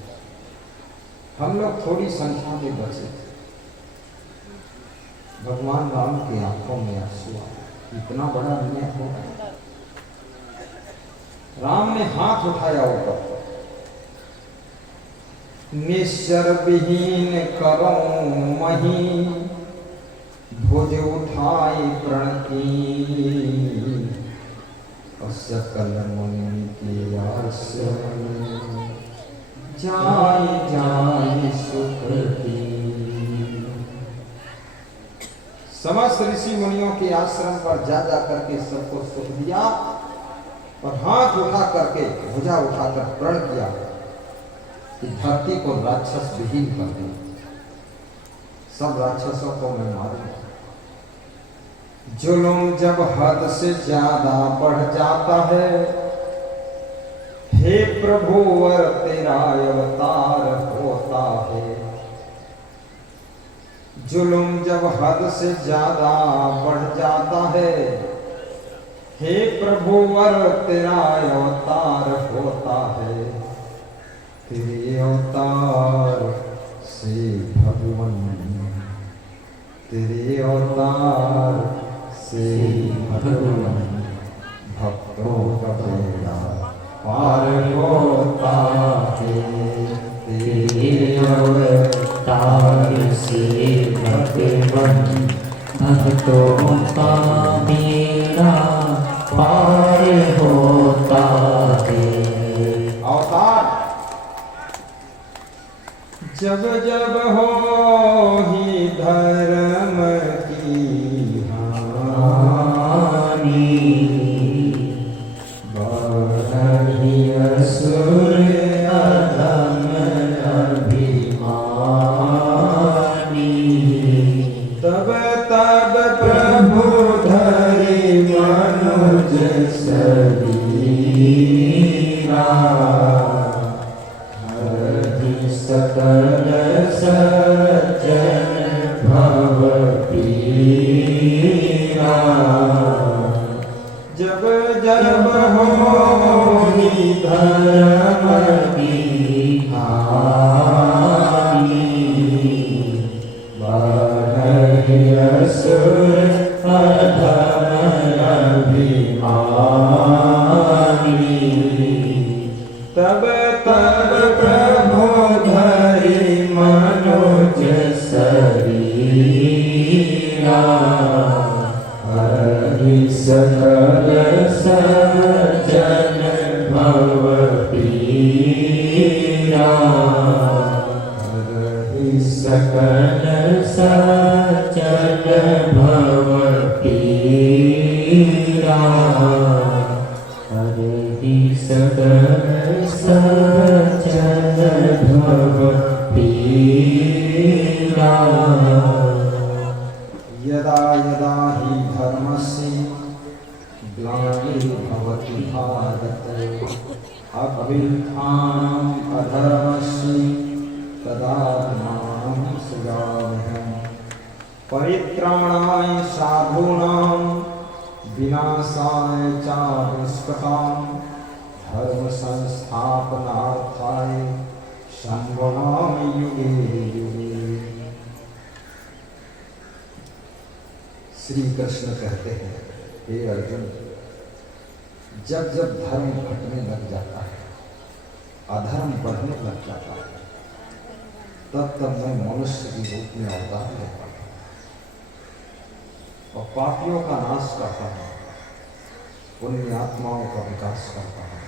हम लोग थोड़ी संख्या में बचे थे। भगवान राम की आंखों में आंसू आए, इतना बड़ा अन्याय हो गया। राम ने हाथ उठाया ऊपर, निश्चर विहीन करो मही, भुज उठाई प्रण की और सकल मुनि की आस जाय जाय सुख की। समस्त ऋषि मुनियों के आश्रम पर जा जा करके सबको सुख दिया और हाथ उठा करके भुजा उठाकर प्रण किया कि धरती को राक्षस विहीन कर दे, सब राक्षसों को मैं मारूंगा। जुल्म जब हद से ज्यादा बढ़ जाता है, हे प्रभु वर तेरा अवतार होता है। जुल्म जब हद से ज्यादा बढ़ जाता है, हे प्रभु वर तेरा अवतार होता है। तेरे अवतार से भगवान, तेरे अवतार से भगवान भक्तों का बेड़ा पार होता है। तेरे अवतार से भगवान भक्तों का बेड़ा पार होता है। अवतार जब जब हो ही धर्म की हानि, बढ़ी असुर अधम अभिमानी, तब तब प्रभु धरि मनुज शरीरा, सकल सज्जन भव पीरा। जब जब होई धर्म की हानि, बढ़ई असुर अधम अभिमानी, तब तब प्रभु धरि मनुज शरीरा, हरि सकल सज्जन भव पीरा, हरि सकल सज्जन भव पीरा, हरि सकल सज्जन भव पीरा। यदा यदा हि धर्मस्य ग्लानिर्भवति भारत, अभ्युत्थानम् अधर्मस्य तदात्मानं सृजाम्यहम्। परित्राणाय साधूनां विनाशाय च दुष्कृतां, धर्म संस्थापनार्थाय संभवामि युगे युगे। श्री कृष्ण कहते हैं, हे अर्जुन, जब जब धर्म घटने लग जाता है, अधर्म बढ़ने लग जाता है, तब तब मैं मनुष्य के रूप में अवतार लेता हूं और पापियों का नाश करता हूं, पुण्य आत्माओं का विकास करता हूं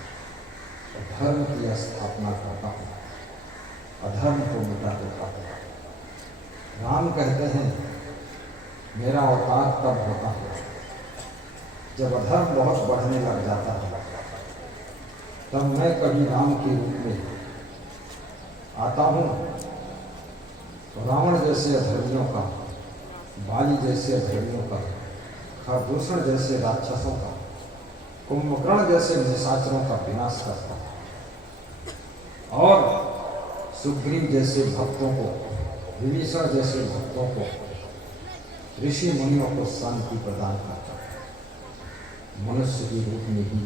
और धर्म की स्थापना करता हूं, अधर्म को मिटा देता हूं। राम कहते हैं, मेरा अवतार तब होता है जब अधर्म बहुत बढ़ने लग जाता है, तब मैं कभी राम के रूप में आता हूँ, रावण जैसे अधर्मियों का, बाली जैसे अधर्मियों का, खरदूषण जैसे राक्षसों का, कुंभकर्ण जैसे निशाचरों का विनाश करता है और सुग्रीव जैसे भक्तों को, विभीषण जैसे भक्तों को, ऋषि मुनियों को शांति प्रदान करता है। मनुष्य के रूप में ही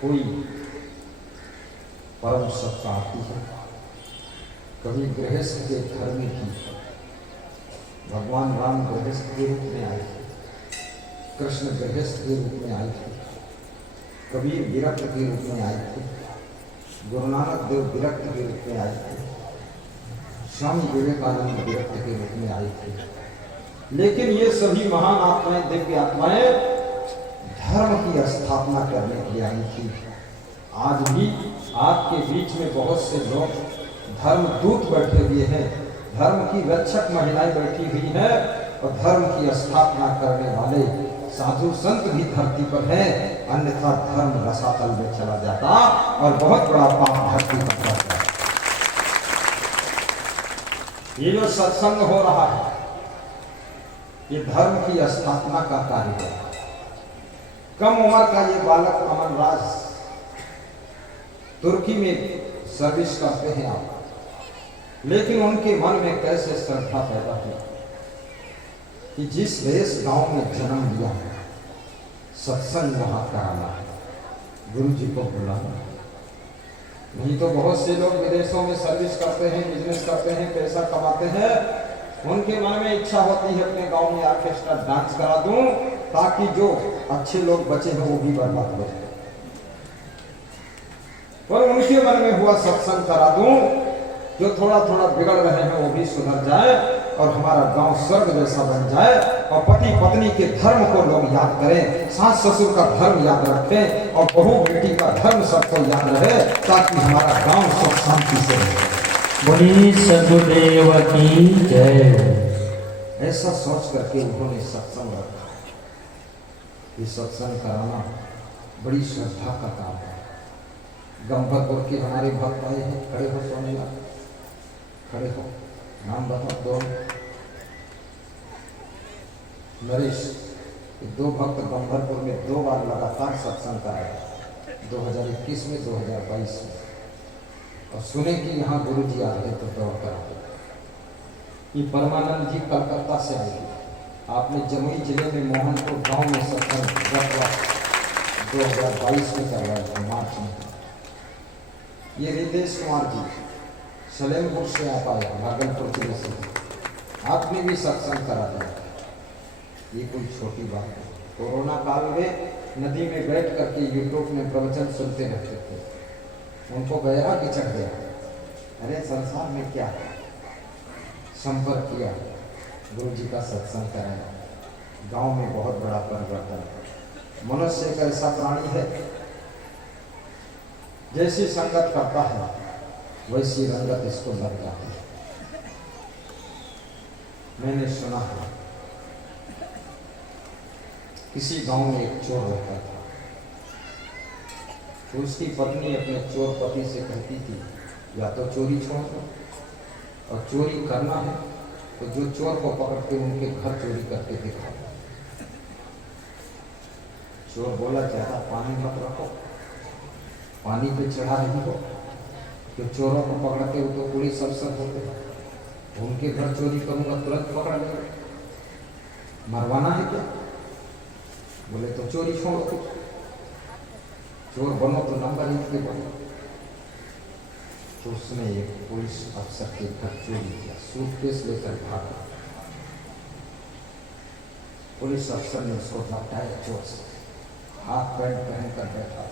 कोई परम सत्ता आती है। कभी गृहस्थ के घर में भी भगवान राम गृहस्थ के रूप में आए थे, कृष्ण गृहस्थ के रूप में आए थे, कबीर विरक्त के रूप में आए थे, गुरु नानक देव विरक्त के रूप में आए थे, स्वामी विवेकानंद विरक्त के रूप में आए थे, लेकिन ये सभी महान आत्माएं, दिव्य आत्माएं धर्म की स्थापना करने के लिए आई थी। आज भी आपके बीच में बहुत से लोग धर्म दूत बैठे हुए हैं, धर्म की रक्षक महिलाएं बैठी हुई हैं और धर्म की स्थापना करने वाले साधु संत भी धरती पर हैं, अन्यथा धर्म रसातल में चला जाता और बहुत बड़ा पाप धरती पर पड़ता। ये जो सत्संग हो रहा है ये धर्म की स्थापना का कार्य है। कम उम्र का ये बालक अमन राज तुर्की में सर्विस करते हैं आप, लेकिन उनके मन में कैसे श्रद्धा पैदा हुई कि जिस देश गांव में जन्म लिया है सत्संग वहां कराना है, गुरु जी को बुलाना। नहीं तो बहुत से लोग विदेशों में सर्विस करते हैं, बिजनेस करते हैं, पैसा कमाते हैं, उनके मन में इच्छा होती है अपने गांव में ऑर्केस्ट्रा डांस करा दूं ताकि जो अच्छे लोग बचे हैं वो भी बर्बाद हो जाए। और उनके मन में हुआ सत्संग करा दूं, जो थोड़ा थोड़ा बिगड़ रहे हैं वो भी सुधर जाए और हमारा गांव स्वर्ग जैसा बन जाए और पति पत्नी के धर्म को लोग याद करें, सास ससुर का धर्म याद रखें और बहू बेटी का धर्म सबको याद रहे ताकि हमारा गांव सुख शांति से रहे। बोलिए सदगुरुदेव की जय। ऐसा सोच करके उन्होंने सत्संग रखा। ये सत्संग कराना बड़ी श्रद्धा का काम है। गंभरपुर के हमारे भक्त आए हैं, खड़े हो सोनेला, खड़े हो, नाम बताओ। दो नरेश, दो भक्त गंभरपुर में 2 बार लगातार सत्संग कराया, 2021 में, 2022 में। और सुने कि यहाँ गुरु जी आ रहे तो दौड़ कर ये परमानंद जी कलकत्ता से आए। आपने जमुई जिले में मोहनपुर गांव में सत्संग 2022 में करवाया था, मार्च में। ये रितेश कुमार जी सलेमपुर से आप आए, भागलपुर जिले से, आपने भी सत्संग करा दिया। ये कोई छोटी बात है। कोरोना काल में नदी में बैठ करके यूट्यूब में प्रवचन सुनते रहते थे, उनको गहरा कि चढ़ गया, अरे संसार में क्या है। संपर्क किया, गुरु जी का सत्संग कराया, गांव में बहुत बड़ा परिवर्तन। मनुष्य एक ऐसा प्राणी है जैसी संगत करता है वैसी रंगत इसको लग जाती है। मैंने सुना है किसी गांव में एक चोर रहता था, तो उसकी पत्नी अपने चोर पति से कहती थी या तो चोरी छोड़ दो, और चोरी करना है तो जो चोर को पकड़ के उनके घर चोरी करके दिखा। चोर बोला ज्यादा पानी मत रखो, पानी पे चढ़ा रही हो, तो चोरों को पकड़ते हो तो पुलिस अफसर होते हैं, उनके घर चोरी करूंगा तुरंत पकड़ लेंगे, मरवाना है क्या। बोले तो चोरी छोड़ो, चोर बनो तो नंबर 1 पे बनो। तो उसने एक पुलिस अफसर के घर चोरी किया, सूटकेस लेकर भागा। पुलिस अफसर ने उसको लपटाया चोर से, हाथ पैंट पहनकर बैठा।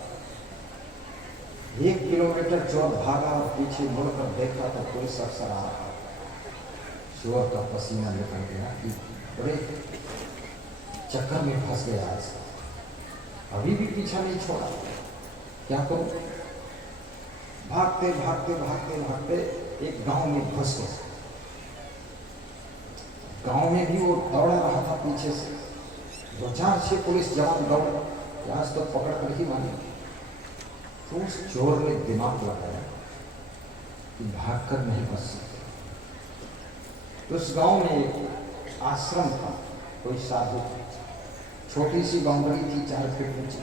1 किलोमीटर चोर भागा और पीछे मुड़कर देखा तो पुलिस अफसर आ रहा। चोर का पसीना निकल गया कि बड़े चक्कर में फंस गया, आज अभी भी पीछा नहीं छोड़ा, क्या करूं। भागते भागते भागते भागते एक गांव में घुस गए। गांव में भी वो दौड़ रहा था पीछे से, 2-4-6 पुलिस जवान दौड़, आज तो पकड़ कर ही माने। तो उस चोर ने दिमाग लगाया कि भागकर नहीं बच सकते। तो उस गांव में एक आश्रम था, कोई साधु, छोटी सी बाउंड्री थी 4 फीट ऊंची।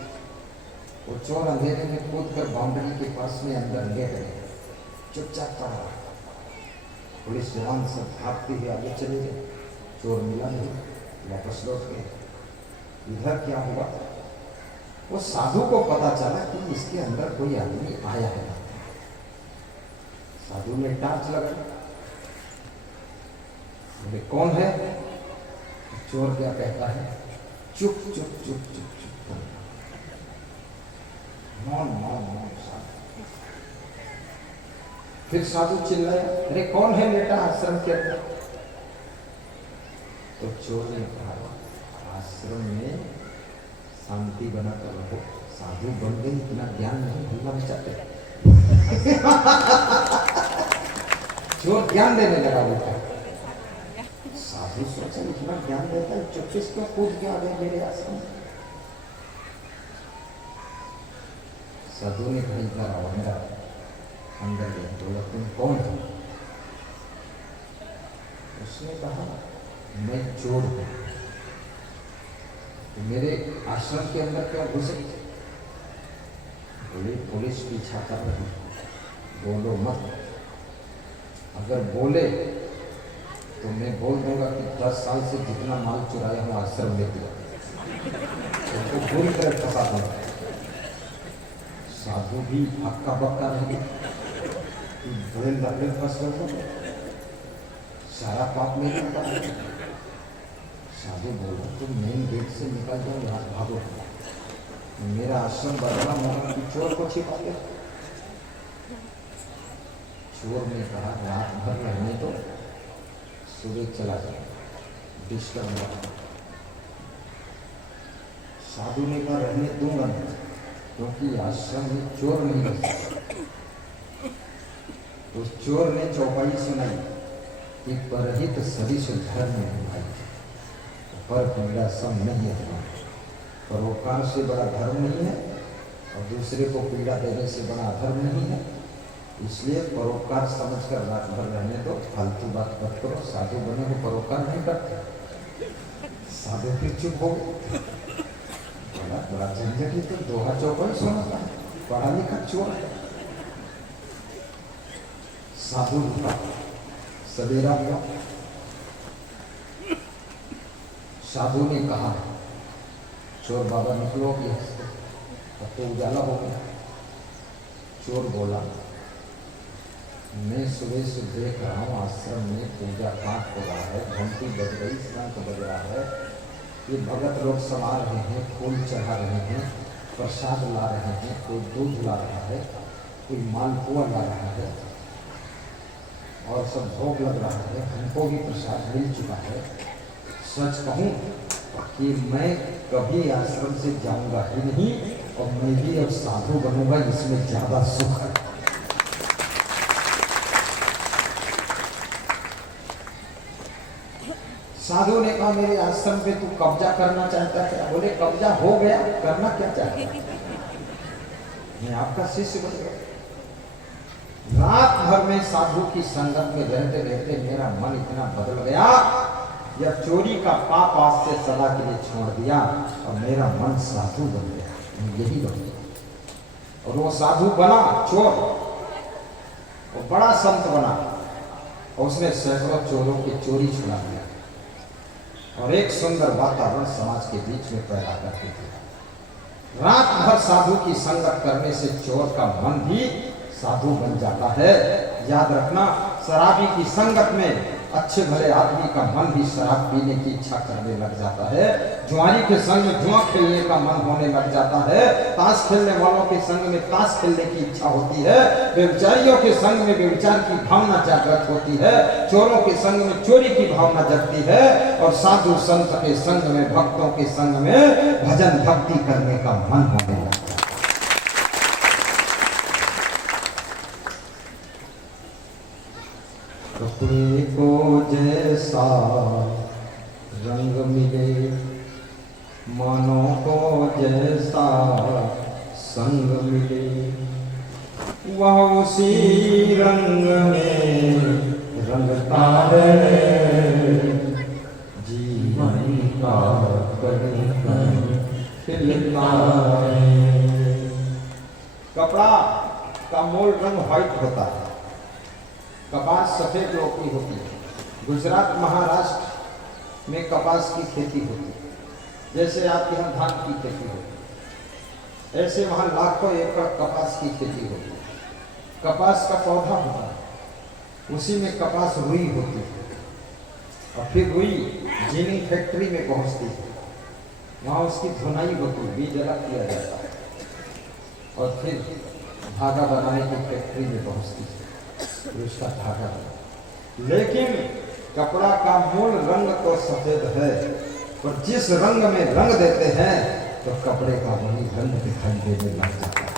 वो चोर अंधेरे में कूद कर बाउंड्री के पास में अंदर ले गए, चुपचाप पड़ा। पुलिस जवान सब भागते हुए आगे चले गए, चोर मिला नहीं, वापस लौट गए। इधर क्या हुआ, वो साधु को पता चला कि इसके अंदर कोई आदमी आया है। साधु ने टार्च लगाई, बोले कौन है। चोर क्या कहता है, चुप चुप चुप चुप चुप, मौन मौन मौन। फिर साधु चिल्लाया, अरे कौन है बेटा आश्रम के अंदर। तो चोर ने कहा आश्रम में शांति बना कर रहो, साधु बन गई, इतना ज्ञान नहीं भूलना चाहते। चोर ज्ञान देने लगा बेटा। साधु सोचा इतना ज्ञान देता है, चुपके से क्यों कूद के आ गए मेरे आश्रम। साधु ने कहा इधर आओ, मेरा अंदर गए। बोला तुम कौन हो? उसने कहा मैं चोर हूं। तो मेरे आश्रम के अंदर क्या घुसे? बोले पुलिस पीछा कर रही, बोलो मत। अगर बोले तो मैं बोल दूंगा कि 10 साल से जितना माल चुराया हूँ आश्रम में दिया, तो पूरी तरह फंसा दूंगा। साधु भी हक्का बक्का नहीं, बड़े लंबे फंस गए, सारा पाप मेरे ऊपर है। साधु बोला तुम मेन गेट से निकल जाओ, यहाँ भागो, मेरा आश्रम बदला मोहन की चोर को छिपा गया। चोर ने कहा रात भर रहने दो, सुबह चला जाए, डिस्टर्ब मत। साधु ने कहा रहने दूंगा नहीं, क्योंकि आश्रम में चोर नहीं रह सकता। उस चोर ने चौपाई सुनाई कि परहित सरिस धर्म है भाई, पर पीड़ा सम नहीं है। परोपकार से बड़ा धर्म नहीं है और दूसरे को पीड़ा देने से बड़ा धर्म नहीं है। इसलिए परोपकार समझकर रात भर रहने दो, फालतू बात मत करो। साधु बने को परोपकार नहीं करते। साधु फिर चुप हो गए। बड़ा झंझट, तो दोहा चौपाई सुनाता है, पढ़ा लिखा चोर है। साधु का सवेरा हुआ, साधु ने कहा चोर बाबा निकलो कि अब तो उजाला हो गया। चोर बोला मैं सुबह से देख रहा हूँ आश्रम में पूजा पाठ हो रहा है, घंटी बज गई, शंख बज रहा है, ये भगत लोग समा रहे हैं, फूल चढ़ा रहे हैं, प्रसाद ला रहे हैं, कोई दूध ला रहा है, कोई मालपुआ ला रहा है और सब भोग लग रहा है। हमको भी प्रसाद मिल चुका है। सच कहूँ कि मैं कभी आश्रम से जाऊंगा ही नहीं और मैं भी अब साधु बनूंगा, इसमें ज्यादा सुख है। साधु ने कहा मेरे आश्रम पे तू कब्जा करना चाहता है? बोले कब्जा हो गया, करना क्या चाहता? मैं आपका शिष्य बन गया। रात भर में साधु की संगत में रहते रहते मेरा मन इतना बदल गया, यह चोरी का पाप आज से सदा के लिए छोड़ दिया और मेरा मन साधु बन गया, यही बन गया। और वो साधु बना चोर, वो बड़ा संत बना और उसने सैकड़ों चोरों की चोरी छुड़ा दिया और एक सुंदर वातावरण समाज के बीच में पैदा करते थे। रात भर साधु की संगत करने से चोर का मन भी साधु बन जाता है। याद रखना, शराबी की संगत में अच्छे भले आदमी का मन भी शराब पीने की इच्छा करने लग जाता है। जुआरी के संग में जुआ खेलने का मन होने लग जाता है। ताश खेलने वालों के संग में ताश खेलने की इच्छा होती है। व्यभिचारियों के संग में व्यभिचार की भावना जागृत होती है। चोरों के संग में चोरी की भावना जगती है और साधु संत के संग में, भक्तों के संग में भजन भक्ति करने का मन होने लगता है। कपड़े को जैसा रंग मिले, मानो को जैसा संग मिले, वह उसी रंग में रंगता है जीवन का कण खिलता है। कपड़ा का मूल रंग व्हाइट होता है, कपास सफेद लोग की होती है। गुजरात महाराष्ट्र में कपास की खेती होती है, जैसे आपके यहाँ धान की खेती होती है, ऐसे वहाँ लाखों एकड़ कपास की खेती होती है। कपास का पौधा होता है, उसी में कपास रुई होती है और फिर रुई जिनिंग फैक्ट्री में पहुँचती है, वहाँ उसकी धुनाई होती है, बीज अलग किया जाता है और फिर धागा बनाने की फैक्ट्री में पहुँचती है, उसका धागा। लेकिन कपड़ा का मूल रंग तो सफेद है, पर जिस रंग में रंग देते हैं तो कपड़े का वही रंग दिखाई देने लग जाता है।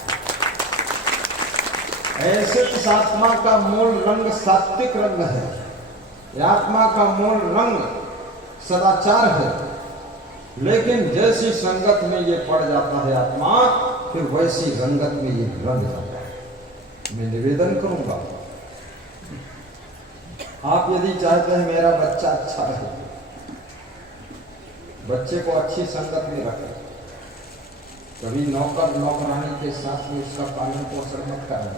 ऐसे इस आत्मा का मूल रंग सात्विक रंग है। ये आत्मा का मूल रंग सदाचार है, लेकिन जैसी संगत में ये पड़ जाता है आत्मा, फिर वैसी रंगत में ये रंग जाता है। मैं निवेदन करूंगा, आप यदि चाहते हैं मेरा बच्चा अच्छा रहे, बच्चे को अच्छी संगत में रखें। कभी नौकर नौकरानी के साथ में उसका पालन पोषण मत करें,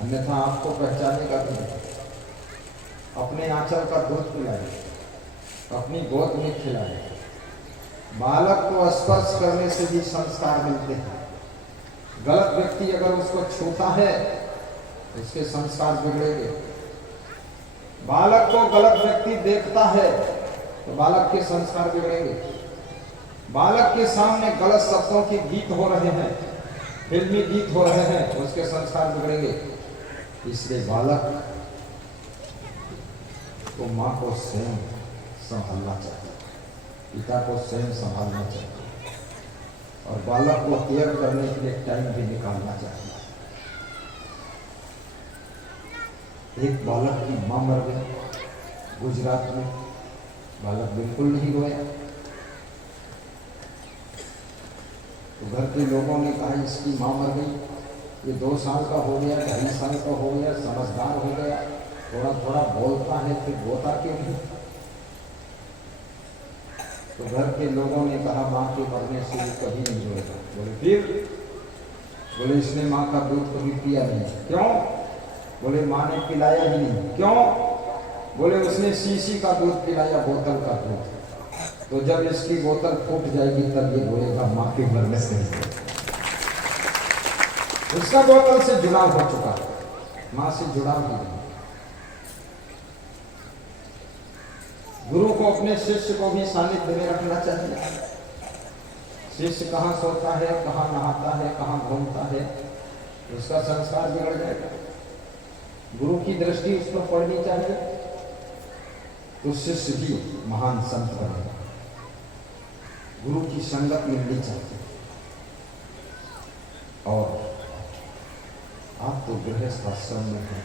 अन्यथा आपको पहचानेगा नहीं। अपने आंचल का दूध पिलाए, अपनी गोद में खिलाए। बालक को स्पर्श करने से भी संस्कार मिलते हैं। गलत व्यक्ति अगर उसको छूता है उसके संस्कार बिगड़ेंगे। बालक को गलत व्यक्ति देखता है तो बालक के संस्कार बिगड़ेंगे। बालक के सामने गलत शब्दों के गीत हो रहे हैं, फिल्मी गीत हो रहे हैं, उसके संस्कार बिगड़ेंगे। इसलिए बालक को माँ को स्वयं संभालना चाहिए, पिता को स्वयं संभालना चाहिए, और बालक को केयर करने के लिए टाइम भी निकालना चाहिए। एक बालक की माँ मर गई गुजरात में, बालक बिल्कुल नहीं रोया, तो घर के लोगों ने कहा इसकी माँ मर गई, ये 2 साल का हो गया, 2.5 साल का हो गया, समझदार हो गया, थोड़ा थोड़ा बोलता है, फिर रोता क्यों नहीं? तो घर के लोगों ने कहा माँ के मरने से ये कभी नहीं रोएगा। बोले फिर? बोले इसने माँ का दूध कभी पिया नहीं। क्यों? बोले माँ ने पिलाया ही नहीं। क्यों? बोले उसने शीशी का दूध पिलाया, बोतल का दूध। तो जब इसकी बोतल फूट जाएगी तब ये रोएगा माँ के मरने से। उसका बोतल से जुड़ाव हो चुका, माँ से जुड़ाव ही नहीं। गुरु को अपने शिष्य को भी सानिध्य में रखना चाहिए। शिष्य कहाँ सोता है, कहाँ नहाता है, कहाँ घूमता है, उसका संस्कार बिगड़ जाएगा। गुरु की दृष्टि उस पर पड़नी चाहिए, तो शिष्य भी महान संत बनेगा। गुरु की संगत मिलनी चाहिए। और आप तो गृहस्थ आश्रम में हैं,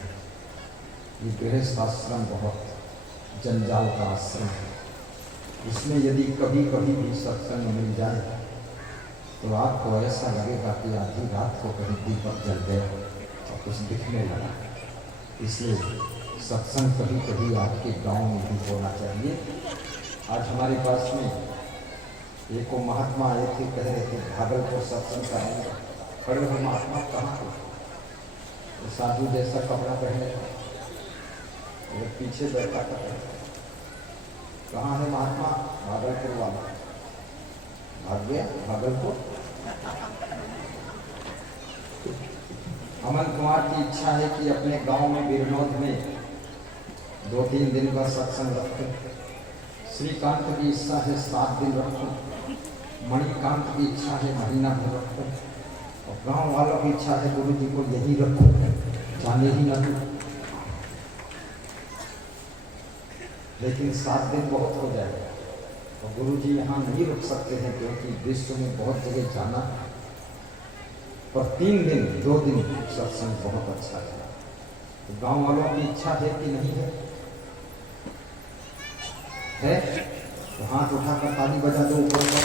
ये गृहस्थ आश्रम बहुत जंजाल का आश्रम है। इसमें यदि कभी कभी भी सत्संग मिल जाए तो आपको ऐसा लगेगा कि आधी रात को कहीं दीपक जल गया और कुछ दिखने लगा। इसलिए सत्संग कभी कभी आपके गांव में भी होना चाहिए। आज हमारे पास में एक को महात्मा आए थे, कह रहे थे भागलपुर सत्संग कराएंगे। खड़े हो महात्मा, कहाँ हो? तो साधु जैसा कपड़ा पहने था, पीछे बैठा था। कहाँ है महात्मा? भागलपुर वाला। भाग गया भागलपुर। अमन कुमार की इच्छा है कि अपने गांव में बिरनौद में 2-3 दिन का सत्संग रखें। श्रीकांत की इच्छा है 7 दिन रखें। मणिकांत की इच्छा है महीना भर रखें। और गांव वालों की इच्छा है गुरु जी को यही रखो, जाने ही न दो। लेकिन 7 दिन बहुत हो जाएगा और गुरु जी यहाँ नहीं रुक सकते हैं, क्योंकि विश्व में बहुत जगह जाना है। पर 3 दिन 2 दिन सत्संग बहुत अच्छा है। तो गांव वालों की इच्छा है कि नहीं है? है तो हाथ उठाकर ताली बजा दो ऊपर पर।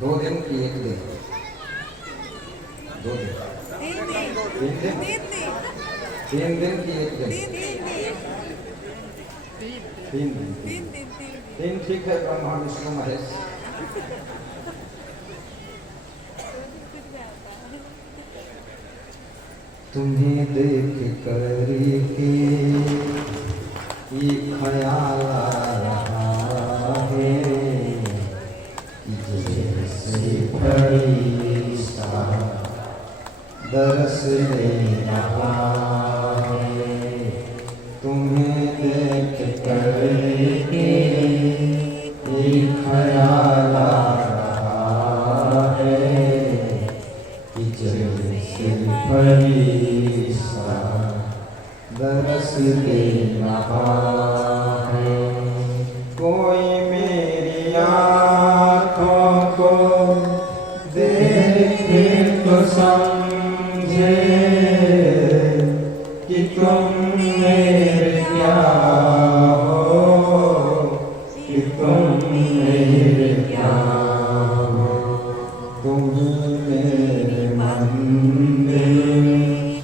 दो दिन की 1 दिन, 2 दिन, 3 दिन, 3 दिन की 1 दिन, 3 दिन, 3 ठीक है। ब्रह्मा विष्णु महेश। तुम्हें देख कर के ये ख्याल आ रहा है कि जैसे फरिश्ता दरस ले रहा है। तुम्हें देख कर के ये ख्याल आ रहा है कि जैसे रहा है। कोई मेरी आँखों को देखे तो समझे कि तुम मेरे क्या हो, कि तुम मेरे क्या हो। तुम ही मेरे मंदिर,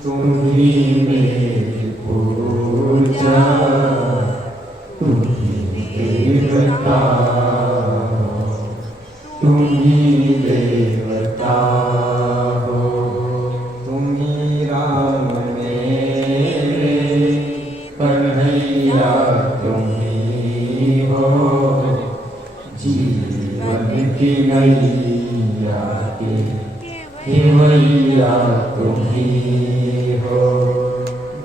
तुम ही मेरी पूजा, तुम ही देवता, तुम ही देवता हो। तुम ही राम मेरे कन्हैया, तुम ही हो जीवन की नैया के केवैया, तुम ही हो।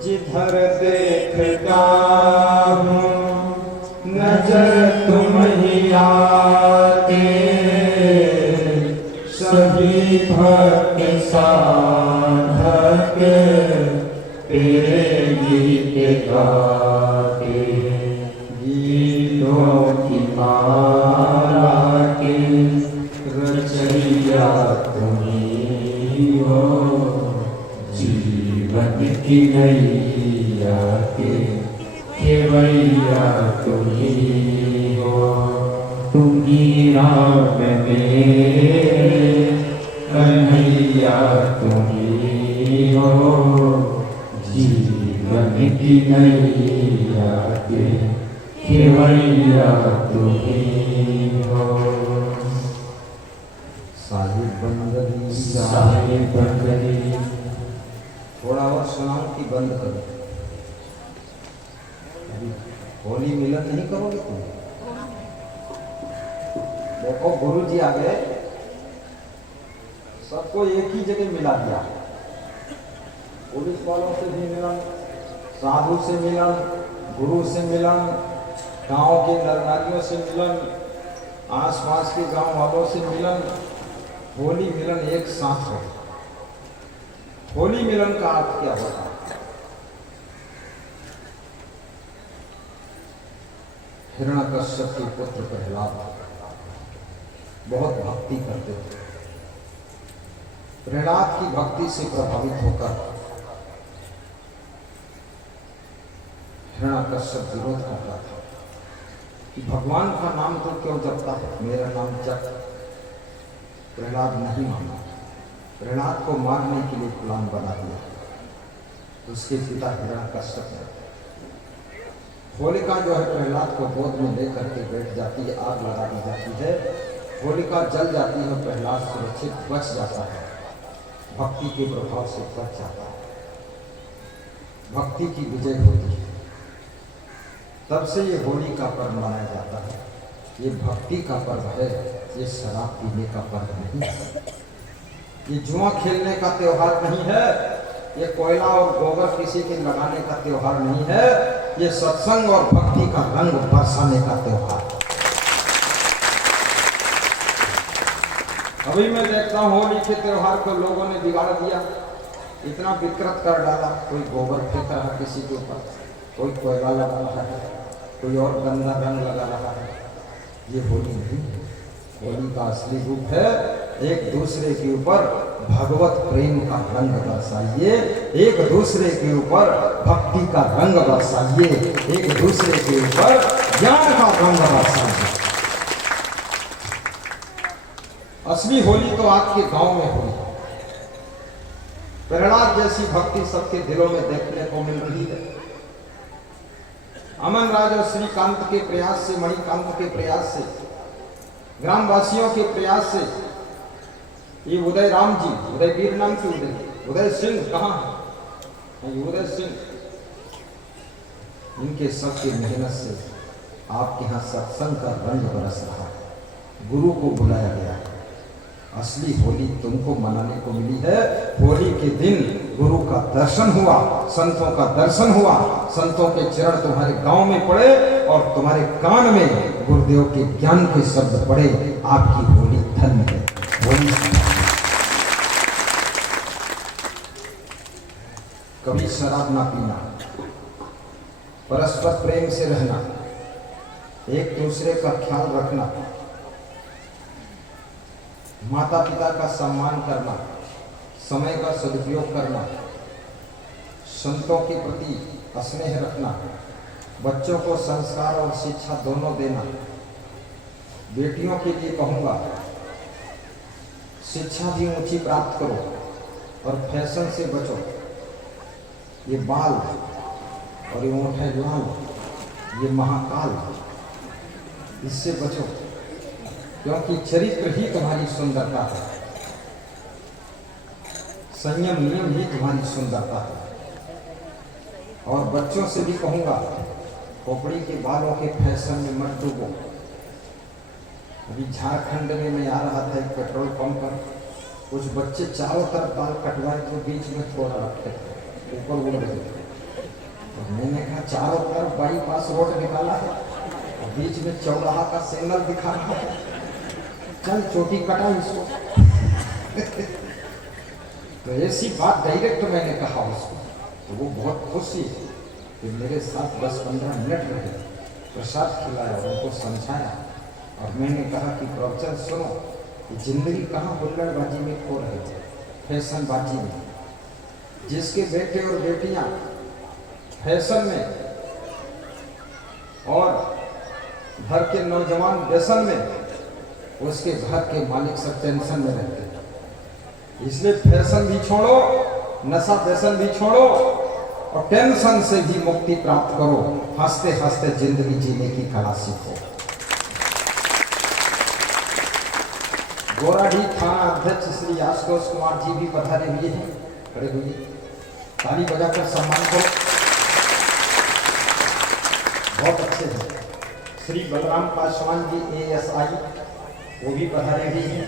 जिधर देखता हूँ नजर तुम ही आते, सभी भक्त साधक तेरे गीत गाते। गीतों की माला के रचैया तुम ही हो, जीवन की नैया के केवैया तुम ही हो। तुम ही राम मेरे कन्हैया, तुम ही हो जीवन की नैया के केवैया तुम ही हो। साहिब बंदगी, साहिब बंदगी। थोड़ा और सुनाओ कि बंद करो? होली मिलन नहीं करोगे तुम? देखो गुरु जी आ गए, सबको एक ही जगह मिला दिया। पुलिस वालों से भी मिलन, साधु से मिलन, गुरु से मिलन, गांव के नर नारियों से मिलन, आसपास के गांव वालों से मिलन। होली मिलन एक साथ हो। होली मिलन का अर्थ क्या होता है? हिरण्यकश्यप के पुत्र प्रहलाद बहुत भक्ति करते थे। प्रहलाद की भक्ति से प्रभावित होकर हिरण्यकश्यप विरोध करता था कि भगवान का नाम तो क्यों जपता है, मेरा नाम जप। प्रहलाद नहीं माना। प्रहलाद को मारने के लिए प्लान बना दिया। उसके पिता हिरण्यकश्यप ने होलिका जो है प्रहलाद को गोद में लेकर के बैठ जाती है, आग लगा दी जाती है, होलिका जल जाती है, प्रहलाद सुरक्षित बच जाता है, भक्ति के प्रभाव से बच जाता है, भक्ति की विजय होती है। तब से ये होली का पर्व मनाया जाता है। ये भक्ति का पर्व है, ये शराब पीने का पर्व नहीं है, ये जुआ खेलने का त्योहार नहीं है, ये कोयला और गोबर किसी के लगाने का त्योहार नहीं है, ये सत्संग और भक्ति का रंग बरसाने का त्योहार। अभी मैं देखता हूँ होली के त्योहार को लोगों ने बिगाड़ दिया, इतना विकृत कर डाला। कोई गोबर फेंक रहा है किसी के ऊपर, कोई कोयला लगा रहा है, कोई और गंदा रंग लगा रहा है। ये होली नहीं है। होली का असली रूप है एक दूसरे के ऊपर भगवत प्रेम का रंग बरसाइए, एक दूसरे के ऊपर भक्ति का रंग बरसाइए, एक दूसरे के ऊपर ज्ञान का रंग बरसाइए। असली होली तो आपके गांव में हुई। प्रहलाद जैसी भक्ति सबके दिलों में देखने को मिल रही है। अमन राज और श्रीकांत के प्रयास से, मणिकांत के प्रयास से, ग्रामवासियों के प्रयास से ये उदय राम जी, उदयवीर नाम की उदय सिंह कहाँ है? उदय सिंह, इनके सबके मेहनत से आपके यहाँ सत्संग का रंग बरस रहा है, गुरु को बुलाया गया है। असली होली तुमको मनाने को मिली है। होली के दिन गुरु का दर्शन हुआ, संतों का दर्शन हुआ, संतों के चरण तुम्हारे गांव में पड़े और तुम्हारे कान में गुरुदेव के ज्ञान के शब्द पड़े। आपकी होली धन्य है। होली कभी शराब ना पीना, परस्पर प्रेम से रहना, एक दूसरे का ख्याल रखना, माता पिता का सम्मान करना, समय का सदुपयोग करना, संतों के प्रति स्नेह रखना, बच्चों को संस्कार और शिक्षा दोनों देना। बेटियों के लिए कहूँगा, शिक्षा भी ऊंची प्राप्त करो और फैशन से बचो। ये बाल और ये ओंठे लाल, ये महाकाल, इससे बचो, क्योंकि चरित्र ही तुम्हारी सुंदरता है, संयम नियम ही तुम्हारी सुंदरता है। और बच्चों से भी कहूँगा, खोपड़ी के बालों के फैशन में मत डूबो। अभी झारखंड में मैं आ रहा था एक पेट्रोल पंप पर, कुछ बच्चे चारों तरफ बाल कटवाए तो बीच में थोड़ा रखते थे, ऊपर उड़ रहे थे। और मैंने कहा चारों तरफ बाईपास रोड निकाला है और बीच में चौराहा का सिग्नल दिखा रहा है, चल चोटी कटा इसको। तो ऐसी बात डायरेक्ट मैंने कहा उसको, तो वो बहुत खुशी है कि मेरे साथ 10-15 मिनट रहे, प्रसाद खिलाया, उनको समझाया। और मैंने कहा कि प्रवचन सुनो कि जिंदगी कहाँ हुल्लड़बाजी में खो रहे थे, फैशनबाजी में। जिसके बेटे और बेटियां फैशन में और घर के नौजवान व्यसन में, उसके घर के मालिक सब टेंशन में रहते हैं। इसलिए फैशन भी छोड़ो, नशा व्यसन भी छोड़ो और टेंशन से भी मुक्ति प्राप्त करो। हंसते हंसते जिंदगी जीने की कला सीखो। गोराडी थाना अध्यक्ष श्री आशुतोष कुमार जी भी पधारे हुए हैं, खड़े हुए, ताली बजाकर सम्मान करो, बहुत अच्छे हैं। श्री बलराम पासवान जी ASI, वो भी पधारे हुए हैं,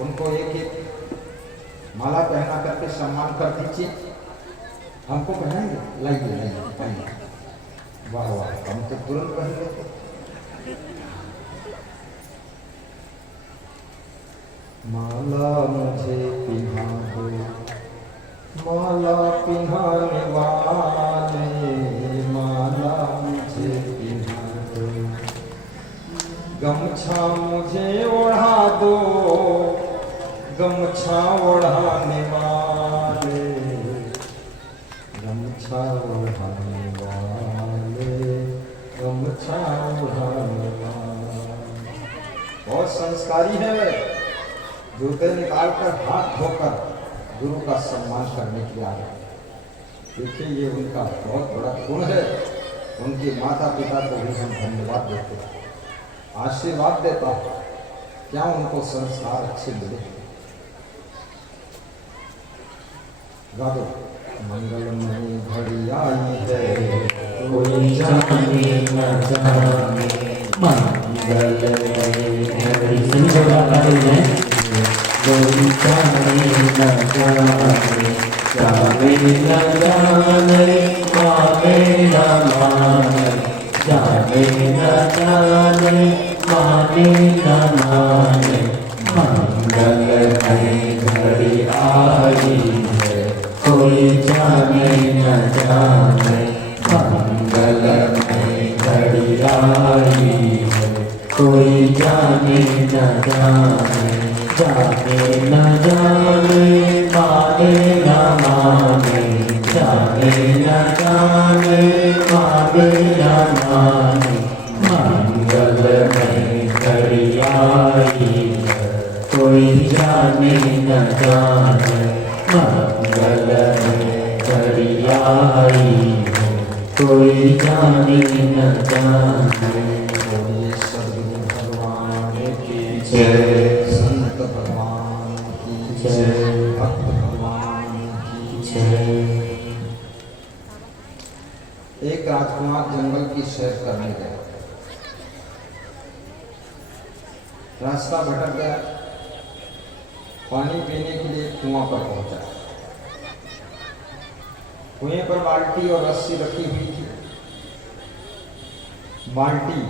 उनको एक एक माला पहना करके सम्मान कर दीजिए। हमको पहनाएंगे, लाइए लाइए लाइए, वाह वाह, हम तो तुरंत पहन लेते। माला मुझे पिन्हा दो, माला पिन्हाने वाले, माला मुझे पिन्हा दो, गमछा मुझे ओढ़ा दो, गमछा ओढ़ाने वाले, गमछा ओढ़ाने वाले, गमछा ओढ़ाने वाले। बहुत संस्कारी है वे, जूते निकालकर हाथ धोकर गुरु का सम्मान करने के लिए आ रहे। देखिए ये उनका बहुत बड़ा गुण है। उनके माता पिता को भी हम धन्यवाद देते हैं, आशीर्वाद देता हूँ, क्या उनको संस्कार अच्छे मिले। गा दो। मंगलमय घड़ी आई है, कोई जाने न जाने, मंगलमय घड़ी। सभी लोग आप गा रहे हैं। कोई जाने न जाने, जाने न जाने, माने न माने, जाने न जाने, माने न माने, मंगलमय घड़ी आई है, कोई जाने न जाने, मंगलमय घड़ी आई है, कोई जाने न जाने, जाने न जाने, माने न माने, जाने न जाने, माने न माने, मंगलमय घड़ी आई है, कोई जाने न जाने, मंगलमय घड़ी आई है, कोई जाने न जाने। बोलिए सद्गुरु भगवान की जय, संत भगवान की जय, भक्त भगवान की जय। एक राजकुमार जंगल की सैर करने गया, रास्ता भटक गया, पानी पीने के लिए कुआं पर पहुंचा। कुएं पर बाल्टी और रस्सी रखी हुई थी। बाल्टी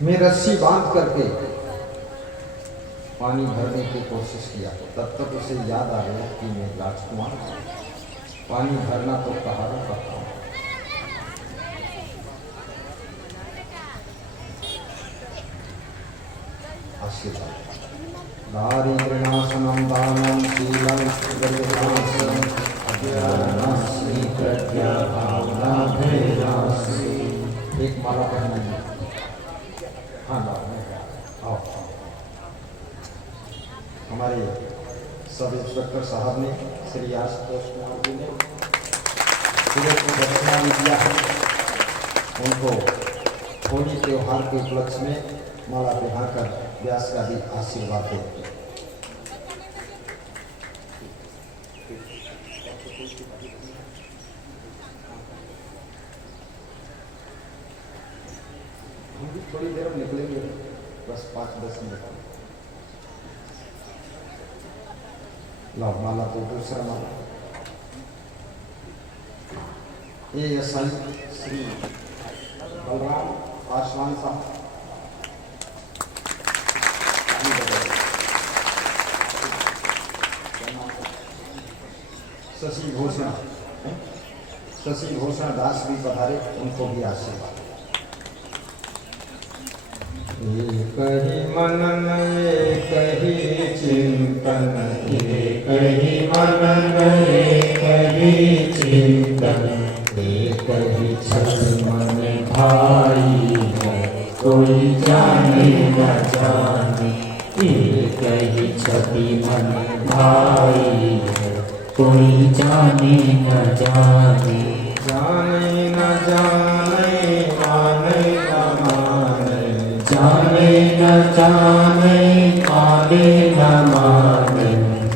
में रस्सी बांध करके पानी भरने की कोशिश किया, तब तक उसे याद आ गया कि मैं राजकुमार हूं। पानी भरना तो पहाड़ों का काम है। आशीर्वाद दारिद्र्यनाशनं दानं शीलं सुगर्भनाशनं अज्ञाननाशनी प्रज्ञा भावना भयनाशनी। एक माला पहनाइए। हाँ लाओ, आओ। हमारे सब इंस्पेक्टर साहब ने, श्री आशुतोष कुमार जी ने सूरज को दक्षिणा भी दिया है। उनको होली त्यौहार के उपलक्ष्य में माला पहनाकर व्यास का भी आशीर्वाद देते हैं। हम भी थोड़ी देर में निकलेंगे, बस 5-10 मिनट। लाओ माला, तो दूसरा माला। ये एसआई श्री बलराम पासवान साहब, शशि भूषण दास भी पधारे, उनको भी आशीर्वाद। एक ही मनन एक ही चिंतन, एक ही मनन एक ही चिंतन, एक ही छल मन भाई है, कोई जाने न जाने। एक ही छवि मन भाई है, कोई जाने न जाने। जाने न जाने माने न माने, जाने न जाने माने न माने।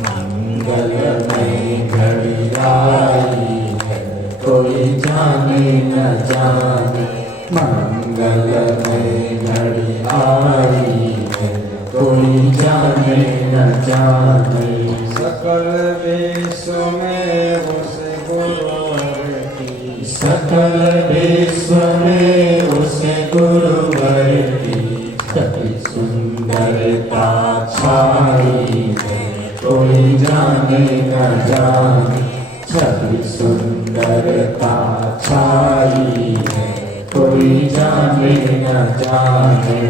मंगलमय घड़ी आई है, कोई जाने न जाने। मंगलमय घड़ी आई है, कोई जाने न जाने। सकल विश्व में उस गुरुवर की, सकल विश्व में उस गुरुवर की छवि सुंदरता छाई है, कोई जाने न जाने। छवि सुंदरता छाई है, कोई जाने न जाने।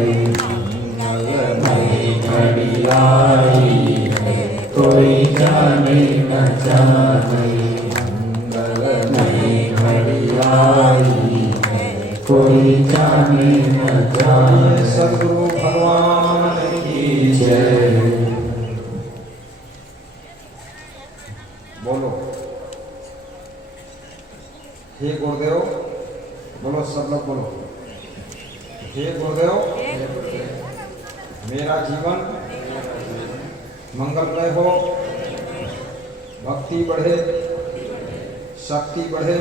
मंगलमय घड़ी आई है, कोई जाने न जाने। मंगलमय घड़ी आई है, कोई जाने न जाने। सद्गुरु भगवान की जय। बोलो हे गुरुदेव, बोलो सब लोग बोलो, हे गुरुदेव मेरा जीवन मंगलमय हो, भक्ति बढ़े, शक्ति बढ़े,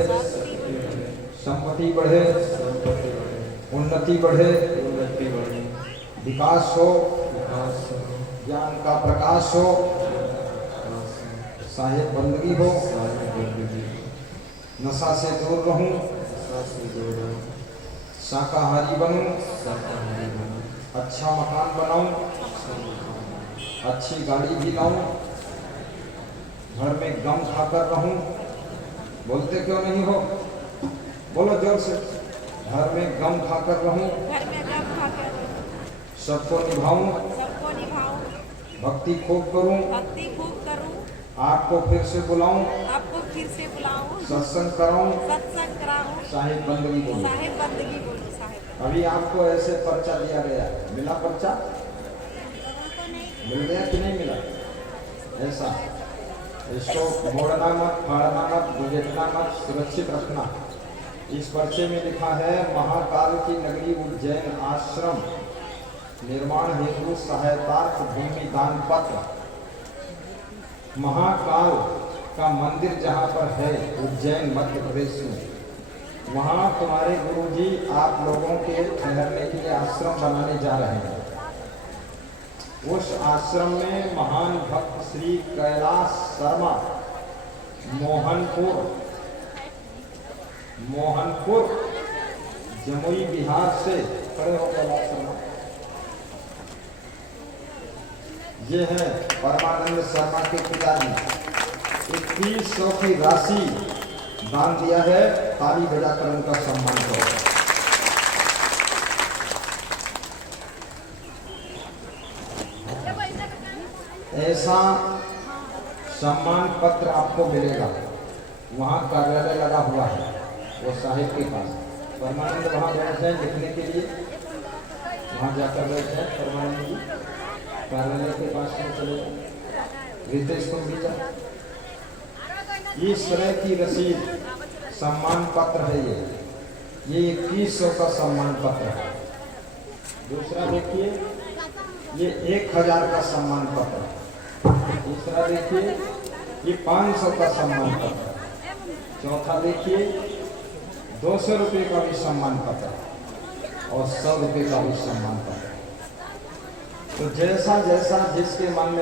संपत्ति बढ़े, उन्नति बढ़े, विकास हो, ज्ञान का प्रकाश हो, साहिब बंदगी हो, नशा से दूर रहूं, शाकाहारी बनूं, अच्छा मकान बनाऊं, अच्छी गाड़ी भी लाऊं, घर में गम खाकर रहूं। बोलते क्यों नहीं हो? बोलो जोर से। घर में गम खाकर रहूं, घर में गम खाकर सबको निभाऊं, भक्ति खूब करूं, आपको फिर से बुलाऊं, सत्संग कराऊं, साहिब बंदगी बोलो। अभी आपको ऐसे पर्चा दिया गया, मिला पर्चा? मिल गया कि नहीं मिला? ऐसा इसको मोड़ना मत, फाड़ना मत, गुजरना मत, सुरक्षित रखना। इस पर्चे में लिखा है महाकाल की नगरी उज्जैन आश्रम निर्माण हेतु सहायतार्थ भूमि दान पत्र। महाकाल का मंदिर जहाँ पर है उज्जैन मध्य प्रदेश में, वहाँ तुम्हारे गुरुजी आप लोगों के ठहरने के लिए आश्रम बनाने जा रहे हैं। उस आश्रम में महान भक्त श्री कैलाश शर्मा मोहनपुर जमुई बिहार से, खड़े हो कैलाश शर्मा, ये है परमानंद शर्मा के पिताजी। 2100 की राशि दान दिया है, ताली बजाकर उनका सम्मान करो। ऐसा सम्मान पत्र आपको मिलेगा, वहाँ कार्यालय लगा हुआ है वो साहिब के पास। परमानंद वहाँ बैठ जाए लिखने के लिए, वहाँ जाकर बैठ जाए परमानंद जी, कार्यालय के पास में चले जाए। रितेश तुम भी जाओ। इस तरह की रसीद सम्मान पत्र है ये 2100 का सम्मान पत्र है। दूसरा देखिए, ये 1000 का सम्मान पत्र है। तीसरा देखिए, ये 500 का सम्मान पत्र है। चौथा देखिए, 200 रुपये का भी सम्मान पत्र है और 100 रुपये का भी सम्मान पत्र है। तो जैसा जैसा जिसके मन में